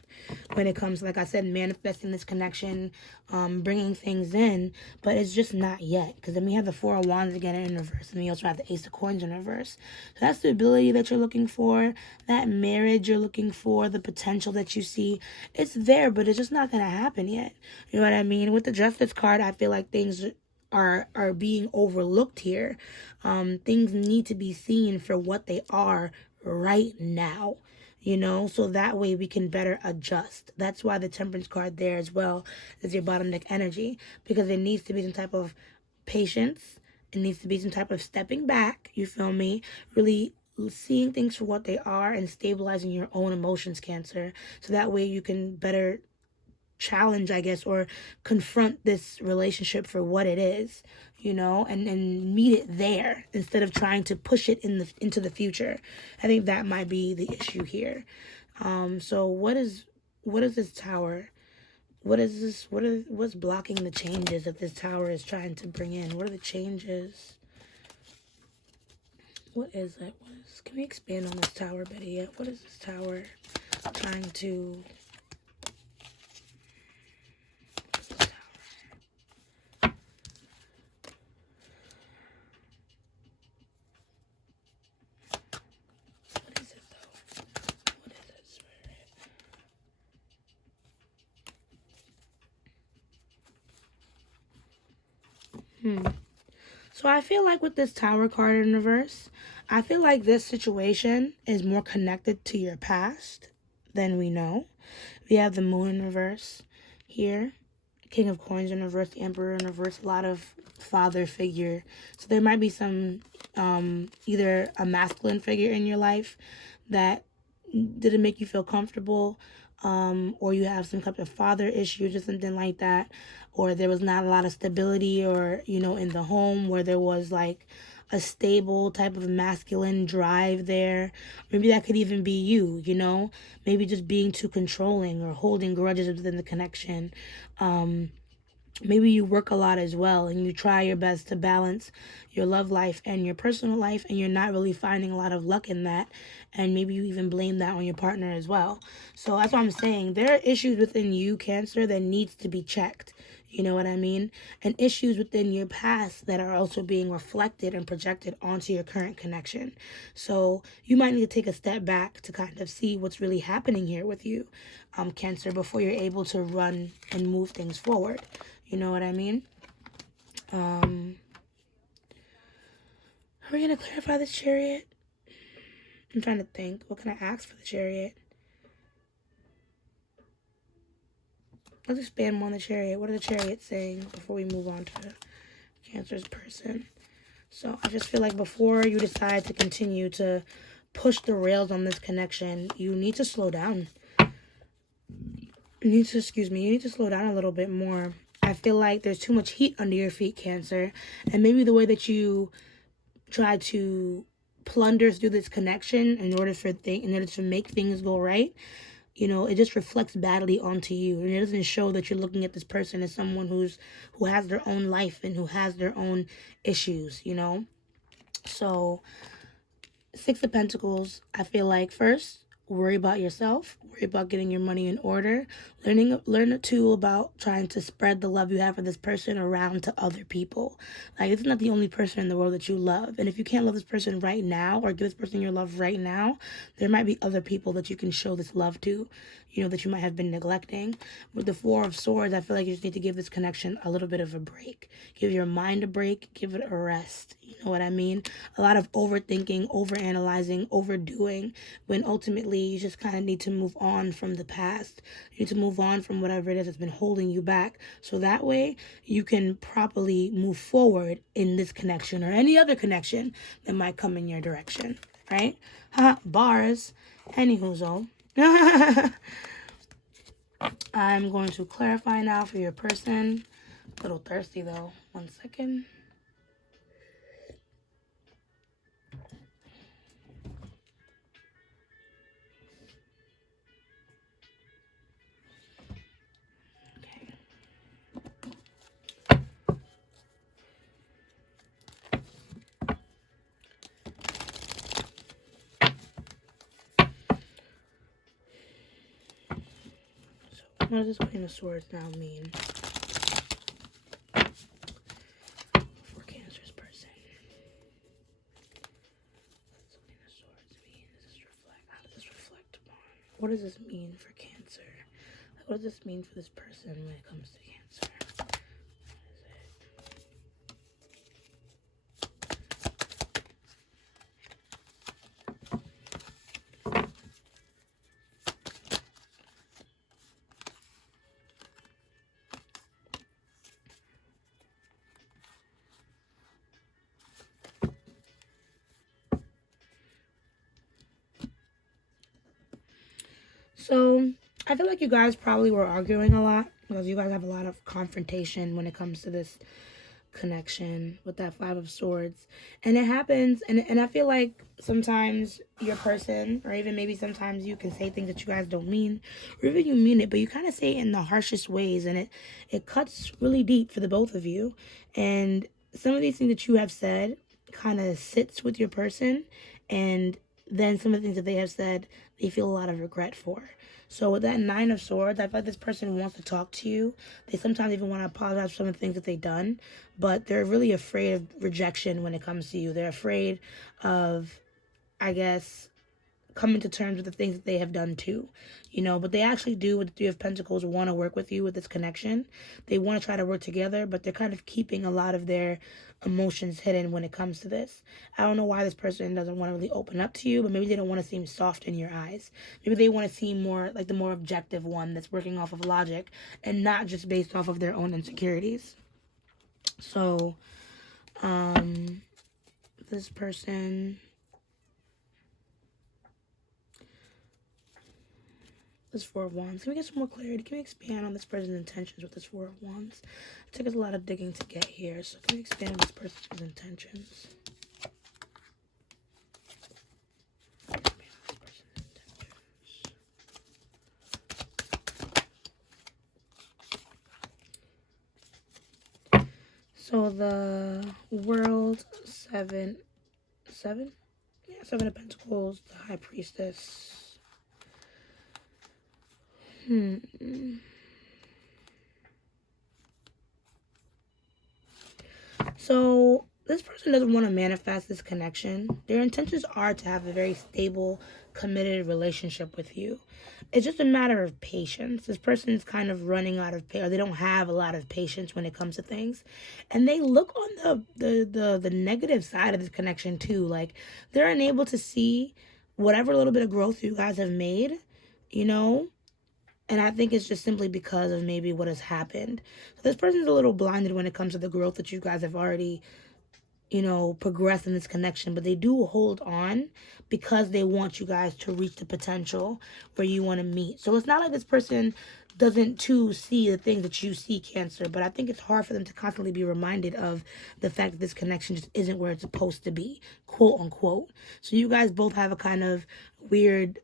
when it comes, like I said, manifesting this connection, bringing things in, but it's just not yet. Because then we have the Four of Wands again in reverse, and we also have the Ace of Coins in reverse. So that's the ability that you're looking for, that marriage you're looking for, the potential that you see. It's there, but it's just not going to happen yet. You know what I mean? With the Justice card, I feel like things are being overlooked here. Things need to be seen for what they are right now, so that way we can better adjust. That's why the Temperance card there as well is your bottom deck energy, because there needs to be some type of patience. It needs to be some type of stepping back, you feel me? Really seeing things for what they are and stabilizing your own emotions, Cancer, so that way you can better challenge, I guess, or confront this relationship for what it is, and meet it there instead of trying to push it into the future. I think that might be the issue here. So what is this Tower? What's blocking the changes that this Tower is trying to bring in? What are the changes? What is it? Can we expand on this Tower, Betty? Yet? What is this Tower trying to... So I feel like with this Tower card in reverse, I feel like this situation is more connected to your past than we know. We have the Moon in reverse here, King of Coins in reverse, the Emperor in reverse, a lot of father figure. So there might be some, either a masculine figure in your life that didn't make you feel comfortable, or you have some type of father issues or something like that, or there was not a lot of stability, or in the home where there was like a stable type of masculine drive there. Maybe that could even be you, maybe just being too controlling or holding grudges within the connection. Maybe you work a lot as well and you try your best to balance your love life and your personal life, and you're not really finding a lot of luck in that, and maybe you even blame that on your partner as well. So that's what I'm saying. There are issues within you, Cancer, that needs to be checked. You know what I mean? And issues within your past that are also being reflected and projected onto your current connection. So you might need to take a step back to kind of see what's really happening here with you, Cancer, before you're able to run and move things forward. You know what I mean? Are we going to clarify this Chariot? I'm trying to think. What can I ask for the Chariot? let's expand more on the Chariot. What are the Chariots saying before we move on to Cancer's person? So I just feel like before you decide to continue to push the rails on this connection, you need to slow down. You need to slow down a little bit more. I feel like there's too much heat under your feet, Cancer. And maybe the way that you try to plunder through this connection in order to make things go right, you know, it just reflects badly onto you. And it doesn't show that you're looking at this person as someone who has their own life and who has their own issues, you know. So Six of Pentacles, I feel like first, worry about yourself, worry about getting your money in order, learn a tool about trying to spread the love you have for this person around to other people. Like, it's not the only person in the world that you love. And if you can't love this person right now or give this person your love right now, there might be other people that you can show this love to, you know, that you might have been neglecting. With the Four of Swords, I feel like you just need to give this connection a little bit of a break. Give your mind a break, give it a rest. You know what I mean? A lot of overthinking, overanalyzing, overdoing, when ultimately you just kind of need to move on from the past. You need to move on from whatever it is that's been holding you back. So that way you can properly move forward in this connection or any other connection that might come in your direction. Right? Bars. Anywho, I'm going to clarify now for your person. A little thirsty though. 1 second. What does this Queen of Swords now mean for Cancer's person? What does Queen of Swords mean? How does this reflect upon? What does this mean for Cancer? What does this mean for this person when it comes to Cancer? So, I feel like you guys probably were arguing a lot because you guys have a lot of confrontation when it comes to this connection with that Five of Swords. And it happens, and I feel like sometimes your person, or even maybe sometimes you can say things that you guys don't mean, or even you mean it, but you kind of say it in the harshest ways, and it cuts really deep for the both of you. And some of these things that you have said kind of sits with your person, and then some of the things that they have said, they feel a lot of regret for. So with that Nine of Swords, I feel like this person wants to talk to you. They sometimes even want to apologize for some of the things that they've done, but they're really afraid of rejection when it comes to you. They're afraid of, I guess, coming to terms with the things that they have done too, you know. But they actually do, with the Three of Pentacles, want to work with you with this connection. They want to try to work together, but they're kind of keeping a lot of their emotions hidden when it comes to this. I don't know why this person doesn't want to really open up to you, but maybe they don't want to seem soft in your eyes. Maybe they want to seem more like the more objective one that's working off of logic and not just based off of their own insecurities. So this person, this Four of Wands. Can we get some more clarity? Can we expand on this person's intentions with this Four of Wands? It took us a lot of digging to get here, so can we expand on this person's intentions? So the World, Seven? Yeah, Seven of Pentacles, the High Priestess. So this person doesn't want to manifest this connection. Their intentions are to have a very stable, committed relationship with you. It's just a matter of patience. This person is kind of running out of patience. They don't have a lot of patience when it comes to things. And they look on the negative side of this connection too. Like, they're unable to see whatever little bit of growth you guys have made, you know, And I think it's just simply because of maybe what has happened. So this person's a little blinded when it comes to the growth that you guys have already, progressed in this connection. But they do hold on because they want you guys to reach the potential where you want to meet. So it's not like this person doesn't too see the things that you see, Cancer. But I think it's hard for them to constantly be reminded of the fact that this connection just isn't where it's supposed to be, quote unquote. So you guys both have a kind of weird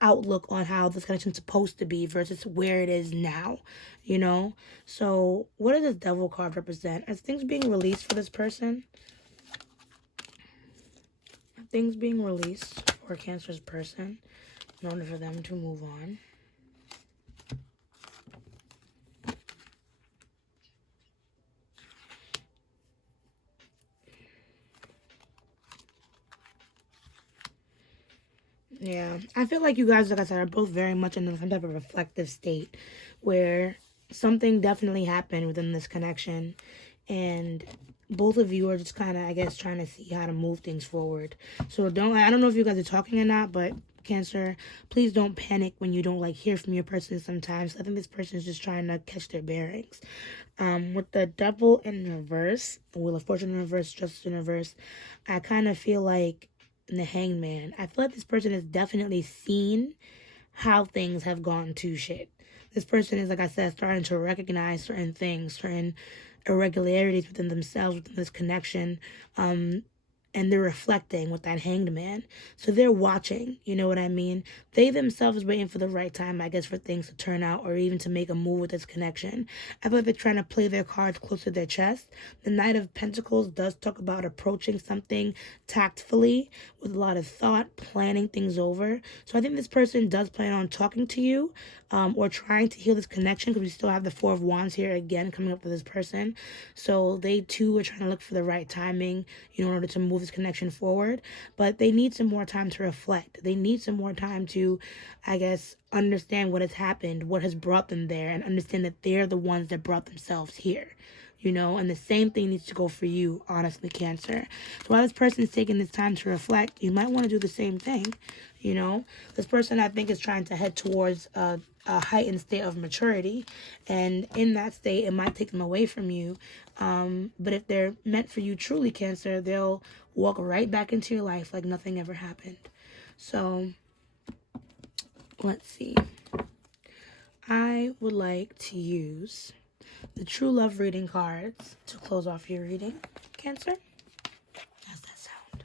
outlook on how this connection's supposed to be versus where it is now, So what does this Devil card represent? As things being released for this person? Are things being released for Cancer's person in order for them to move on? Yeah, I feel like you guys, like I said, are both very much in some type of reflective state where something definitely happened within this connection, and both of you are just kind of, I guess, trying to see how to move things forward. So I don't know if you guys are talking or not, but Cancer, please don't panic when you don't hear from your person sometimes. I think this person is just trying to catch their bearings. With the Devil in reverse, the Wheel of Fortune in reverse, Justice in reverse, I kind of feel like in the Hangman, I feel like this person has definitely seen how things have gone to shit. This person is, like I said, starting to recognize certain things, certain irregularities within themselves, within this connection, and they're reflecting with that Hanged Man. So they're watching, you know what I mean? They themselves waiting for the right time, I guess, for things to turn out or even to make a move with this connection. I feel like they're trying to play their cards close to their chest. The Knight of Pentacles does talk about approaching something tactfully with a lot of thought, planning things over. So I think this person does plan on talking to you, or trying to heal this connection, because we still have the Four of Wands here again coming up for this person. So they too are trying to look for the right timing in order to move this connection forward. But they need some more time to reflect. They need some more time to, I guess, understand what has happened, what has brought them there, and understand that they're the ones that brought themselves here. And the same thing needs to go for you, honestly, Cancer. So while this person is taking this time to reflect, you might want to do the same thing. This person, I think, is trying to head towards a heightened state of maturity, and in that state, it might take them away from you. But if they're meant for you truly, Cancer, they'll walk right back into your life like nothing ever happened. So let's see. I would like to use the True Love reading cards to close off your reading, Cancer. How's that sound?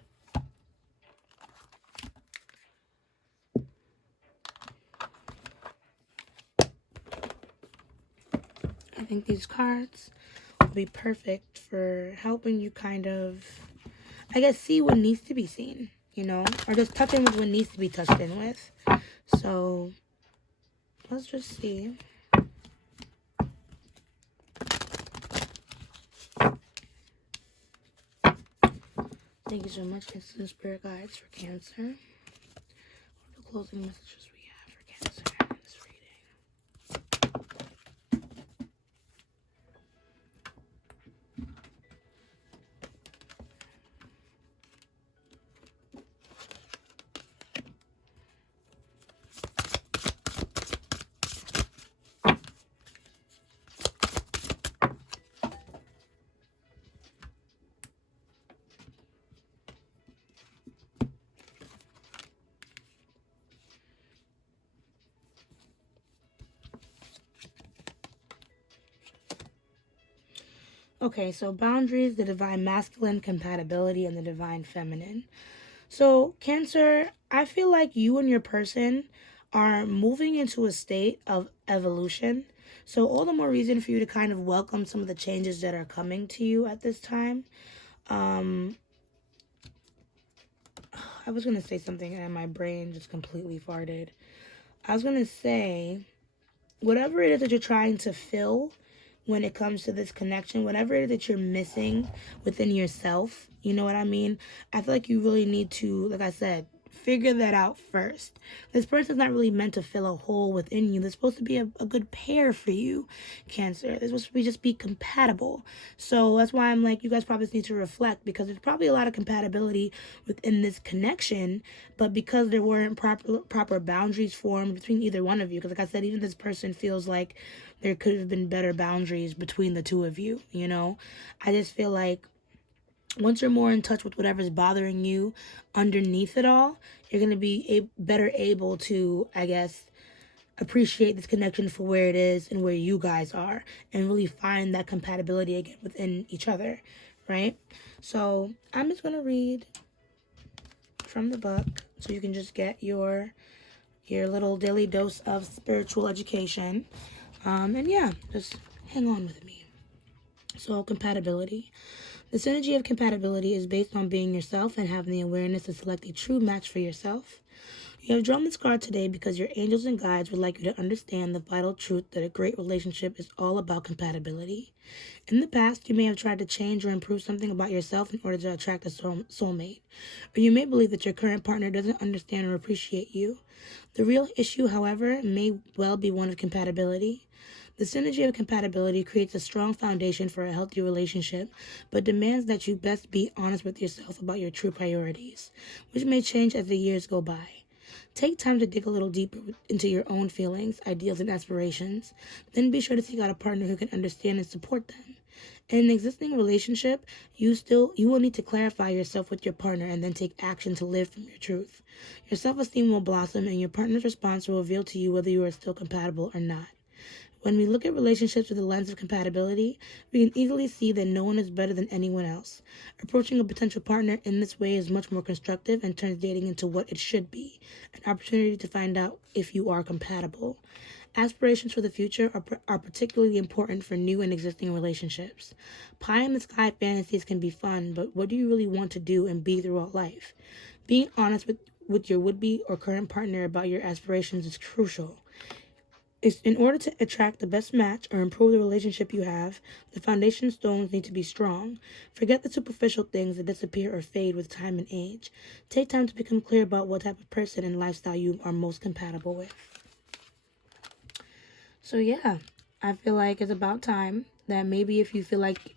I think these cards will be perfect for helping you kind of, I guess, see what needs to be seen, or just touch in with what needs to be touched in with. So let's just see. Thank you so much, Instant Spirit Guides, for Cancer. What are the closing messages we have for Cancer in this reading? Okay, so boundaries, the divine masculine, compatibility, and the divine feminine. So, Cancer, I feel like you and your person are moving into a state of evolution. So, all the more reason for you to kind of welcome some of the changes that are coming to you at this time. I was going to say something and my brain just completely farted. I was going to say, whatever it is that you're trying to fill when it comes to this connection, whatever it is that you're missing within yourself, you know what I mean? I feel like you really need to, like I said, figure that out first. This person's not really meant to fill a hole within you. They're supposed to be a good pair for you, Cancer. They're supposed to just be compatible. So that's why I'm like, you guys probably need to reflect, because there's probably a lot of compatibility within this connection, but because there weren't proper boundaries formed between either one of you, because like I said, even this person feels like there could have been better boundaries between the two of you, you know? I just feel like once you're more in touch with whatever's bothering you underneath it all, you're going to be better able to, I guess, appreciate this connection for where it is and where you guys are, and really find that compatibility again within each other, right? So I'm just going to read from the book so you can just get your little daily dose of spiritual education. And yeah, just hang on with me. So, compatibility. The synergy of compatibility is based on being yourself and having the awareness to select a true match for yourself. You have drawn this card today because your angels and guides would like you to understand the vital truth that a great relationship is all about compatibility. In the past, you may have tried to change or improve something about yourself in order to attract a soulmate, or you may believe that your current partner doesn't understand or appreciate you. The real issue, however, may well be one of compatibility. The synergy of compatibility creates a strong foundation for a healthy relationship, but demands that you best be honest with yourself about your true priorities, which may change as the years go by. Take time to dig a little deeper into your own feelings, ideals, and aspirations. Then be sure to seek out a partner who can understand and support them. In an existing relationship, you will need to clarify yourself with your partner and then take action to live from your truth. Your self-esteem will blossom, and your partner's response will reveal to you whether you are still compatible or not. When we look at relationships with the lens of compatibility, we can easily see that no one is better than anyone else. Approaching a potential partner in this way is much more constructive and turns dating into what it should be, an opportunity to find out if you are compatible. Aspirations for the future are particularly important for new and existing relationships. Pie-in-the-sky fantasies can be fun, but what do you really want to do and be throughout life? Being honest with your would-be or current partner about your aspirations is crucial. In order to attract the best match or improve the relationship you have, the foundation stones need to be strong. Forget the superficial things that disappear or fade with time and age. Take time to become clear about what type of person and lifestyle you are most compatible with. So yeah, I feel like it's about time that maybe if you feel like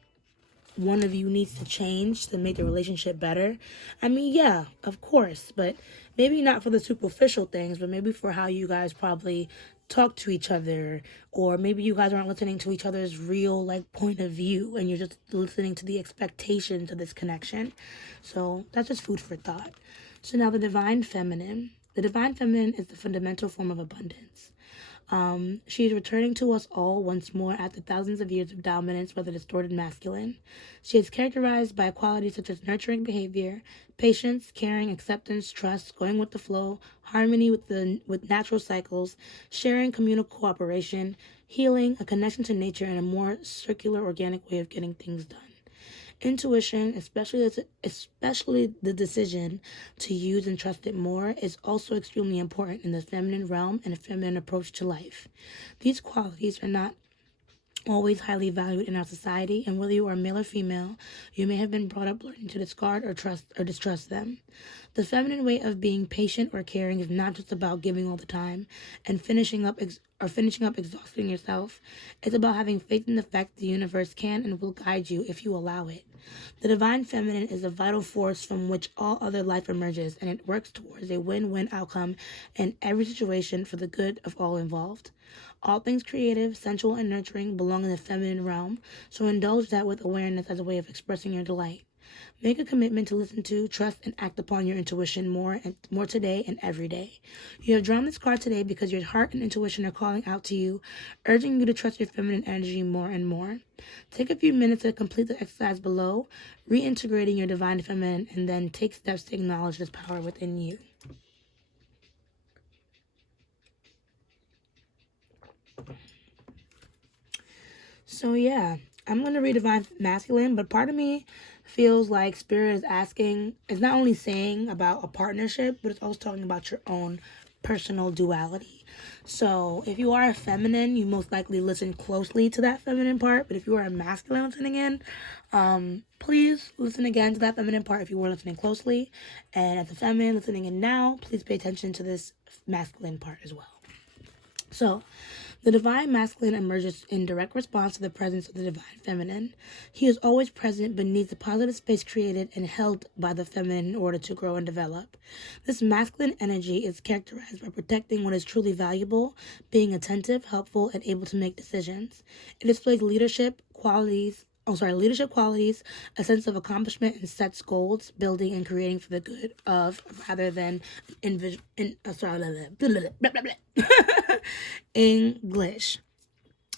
one of you needs to change to make the relationship better. I mean, yeah, of course, but maybe not for the superficial things, but maybe for how you guys probably talk to each other, or maybe you guys aren't listening to each other's real point of view, and you're just listening to the expectations of this connection. So that's just food for thought. So now the divine feminine. The divine feminine is the fundamental form of abundance. She is returning to us all once more after thousands of years of dominance by the distorted masculine. She is characterized by qualities such as nurturing behavior, patience, caring, acceptance, trust, going with the flow, harmony with natural cycles, sharing, communal cooperation, healing, a connection to nature, and a more circular, organic way of getting things done. Intuition, especially the decision to use and trust it more, is also extremely important in the feminine realm and a feminine approach to life. These qualities are not always highly valued in our society, and whether you are male or female, you may have been brought up learning to discard or trust or distrust them. The feminine way of being patient or caring is not just about giving all the time and finishing up exhausting yourself. It's about having faith in the fact that the universe can and will guide you if you allow it. The divine feminine is a vital force from which all other life emerges, and it works towards a win-win outcome in every situation for the good of all involved. All things creative, sensual, and nurturing belong in the feminine realm, so indulge that with awareness as a way of expressing your delight. Make a commitment to listen to, trust, and act upon your intuition more today and every day. You have drawn this card today because your heart and intuition are calling out to you, urging you to trust your feminine energy more and more. Take a few minutes to complete the exercise below, reintegrating your divine feminine, and then take steps to acknowledge this power within you. So yeah, I'm going to read divine masculine, but part of me feels like spirit is asking, it's not only saying about a partnership, but it's also talking about your own personal duality. So if you are a feminine, you most likely listen closely to that feminine part. But if you are a masculine listening in, please listen again to that feminine part if you were listening closely. And as a feminine listening in now, please pay attention to this masculine part as well. So, the divine masculine emerges in direct response to the presence of the divine feminine. He is always present but needs the positive space created and held by the feminine in order to grow and develop. This masculine energy is characterized by protecting what is truly valuable, being attentive, helpful, and able to make decisions. It displays leadership qualities, a sense of accomplishment, and sets goals, building and creating for the good of, rather than English.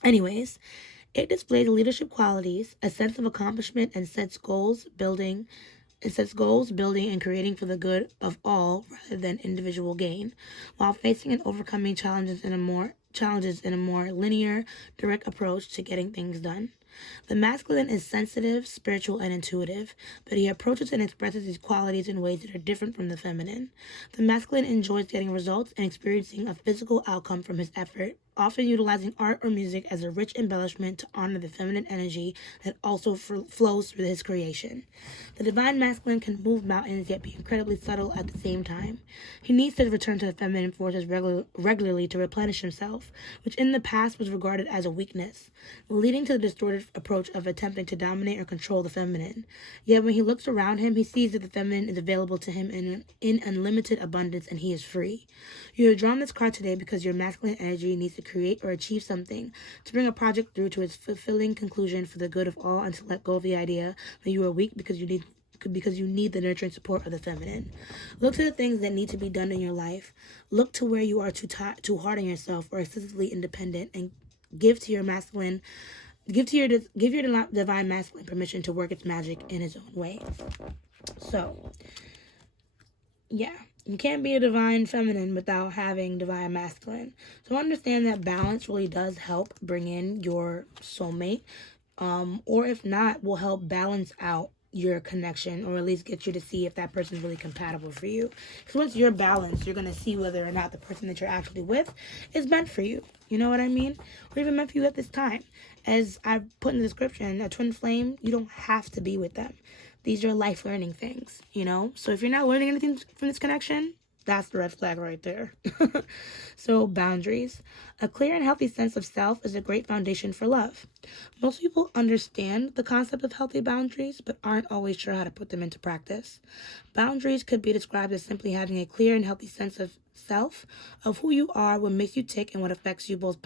Anyways, it displays leadership qualities, a sense of accomplishment, and sets goals, building and creating for the good of all rather than individual gain, while facing and overcoming challenges in a more linear, direct approach to getting things done. The masculine is sensitive, spiritual, and intuitive, but he approaches and expresses these qualities in ways that are different from the feminine. The masculine enjoys getting results and experiencing a physical outcome from his effort, often utilizing art or music as a rich embellishment to honor the feminine energy that also flows through his creation. The divine masculine can move mountains yet be incredibly subtle at the same time. He needs to return to the feminine forces regularly to replenish himself, which in the past was regarded as a weakness, leading to the distorted approach of attempting to dominate or control the feminine. Yet when he looks around him, he sees that the feminine is available to him in unlimited abundance and he is free. You have drawn this card today because your masculine energy needs to create or achieve something, to bring a project through to its fulfilling conclusion for the good of all, and to let go of the idea that you are weak because you need the nurturing support of the feminine. Look to the things that need to be done in your life. Look to where you are too hard on yourself or excessively independent, and give your divine masculine permission to work its magic in his own way. So, yeah, you can't be a divine feminine without having divine masculine. So understand that balance really does help bring in your soulmate, or if not, will help balance out your connection, or at least get you to see if that person is really compatible for you. Because once you're balanced, you're going to see whether or not the person that you're actually with is meant for you. You know what I mean? Or even meant for you at this time. As I put in the description, a twin flame, you don't have to be with them. These are life learning things, you know? So if you're not learning anything from this connection, that's the red flag right there. So, boundaries. A clear and healthy sense of self is a great foundation for love. Most people understand the concept of healthy boundaries, but aren't always sure how to put them into practice. Boundaries could be described as simply having a clear and healthy sense of self, of who you are, what makes you tick, and what affects you both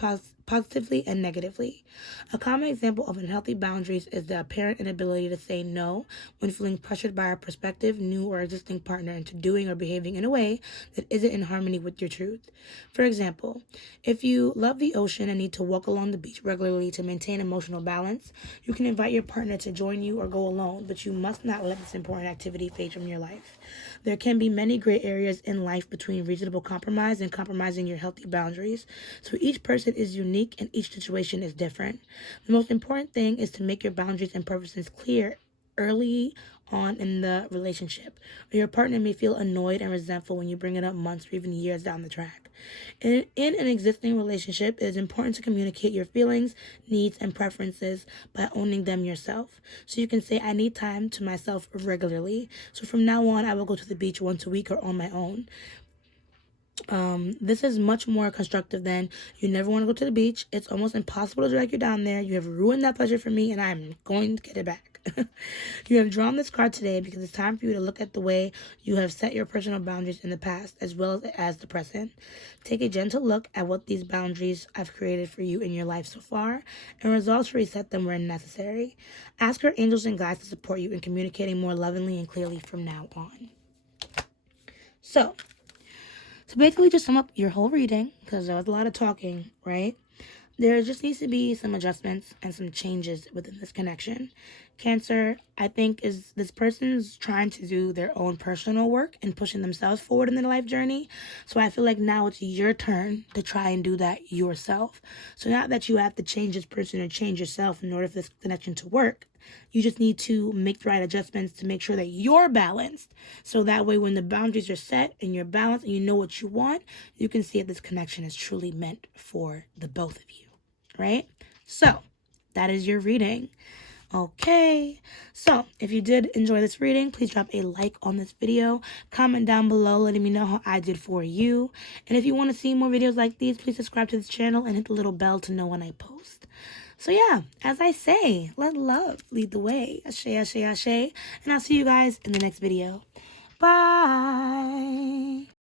positively and negatively. A common example of unhealthy boundaries is the apparent inability to say no when feeling pressured by a prospective, new, or existing partner into doing or behaving in a way that isn't in harmony with your truth. For example, if you love the ocean and need to walk along the beach regularly to maintain emotional balance, you can invite your partner to join you or go alone, but you must not let this important activity fade from your life. There can be many gray areas in life between reasonable compromise and compromising your healthy boundaries, so each person is unique and each situation is different. The most important thing is to make your boundaries and purposes clear early on in the relationship, or your partner may feel annoyed and resentful when you bring it up months or even years down the track. In an existing relationship, it is important to communicate your feelings, needs, and preferences by owning them yourself. So you can say, I need time to myself regularly. So from now on, I will go to the beach once a week or on my own. This is much more constructive than, you never want to go to the beach. It's almost impossible to drag you down there. You have ruined that pleasure for me, and I'm going to get it back. You have drawn this card today because it's time for you to look at the way you have set your personal boundaries in the past as well as the present. Take a gentle look at what these boundaries I've created for you in your life so far and resolve to reset them where necessary. Ask your angels and guides to support you in communicating more lovingly and clearly from now on. So basically, just sum up your whole reading, because there was a lot of talking, right? There just needs to be some adjustments and some changes within this connection. Cancer, I think, is this person's trying to do their own personal work and pushing themselves forward in their life journey. So I feel like now it's your turn to try and do that yourself. So not that you have to change this person or change yourself in order for this connection to work. You just need to make the right adjustments to make sure that you're balanced. So that way when the boundaries are set and you're balanced and you know what you want, you can see if this connection is truly meant for the both of you, right? So that is your reading. Okay, so if you did enjoy this reading, please drop a like on this video. Comment down below letting me know how I did for you. And if you want to see more videos like these, please subscribe to this channel and hit the little bell to know when I post. So yeah, as I say, let love lead the way. Ashe, ashe, ashe. And I'll see you guys in the next video. Bye.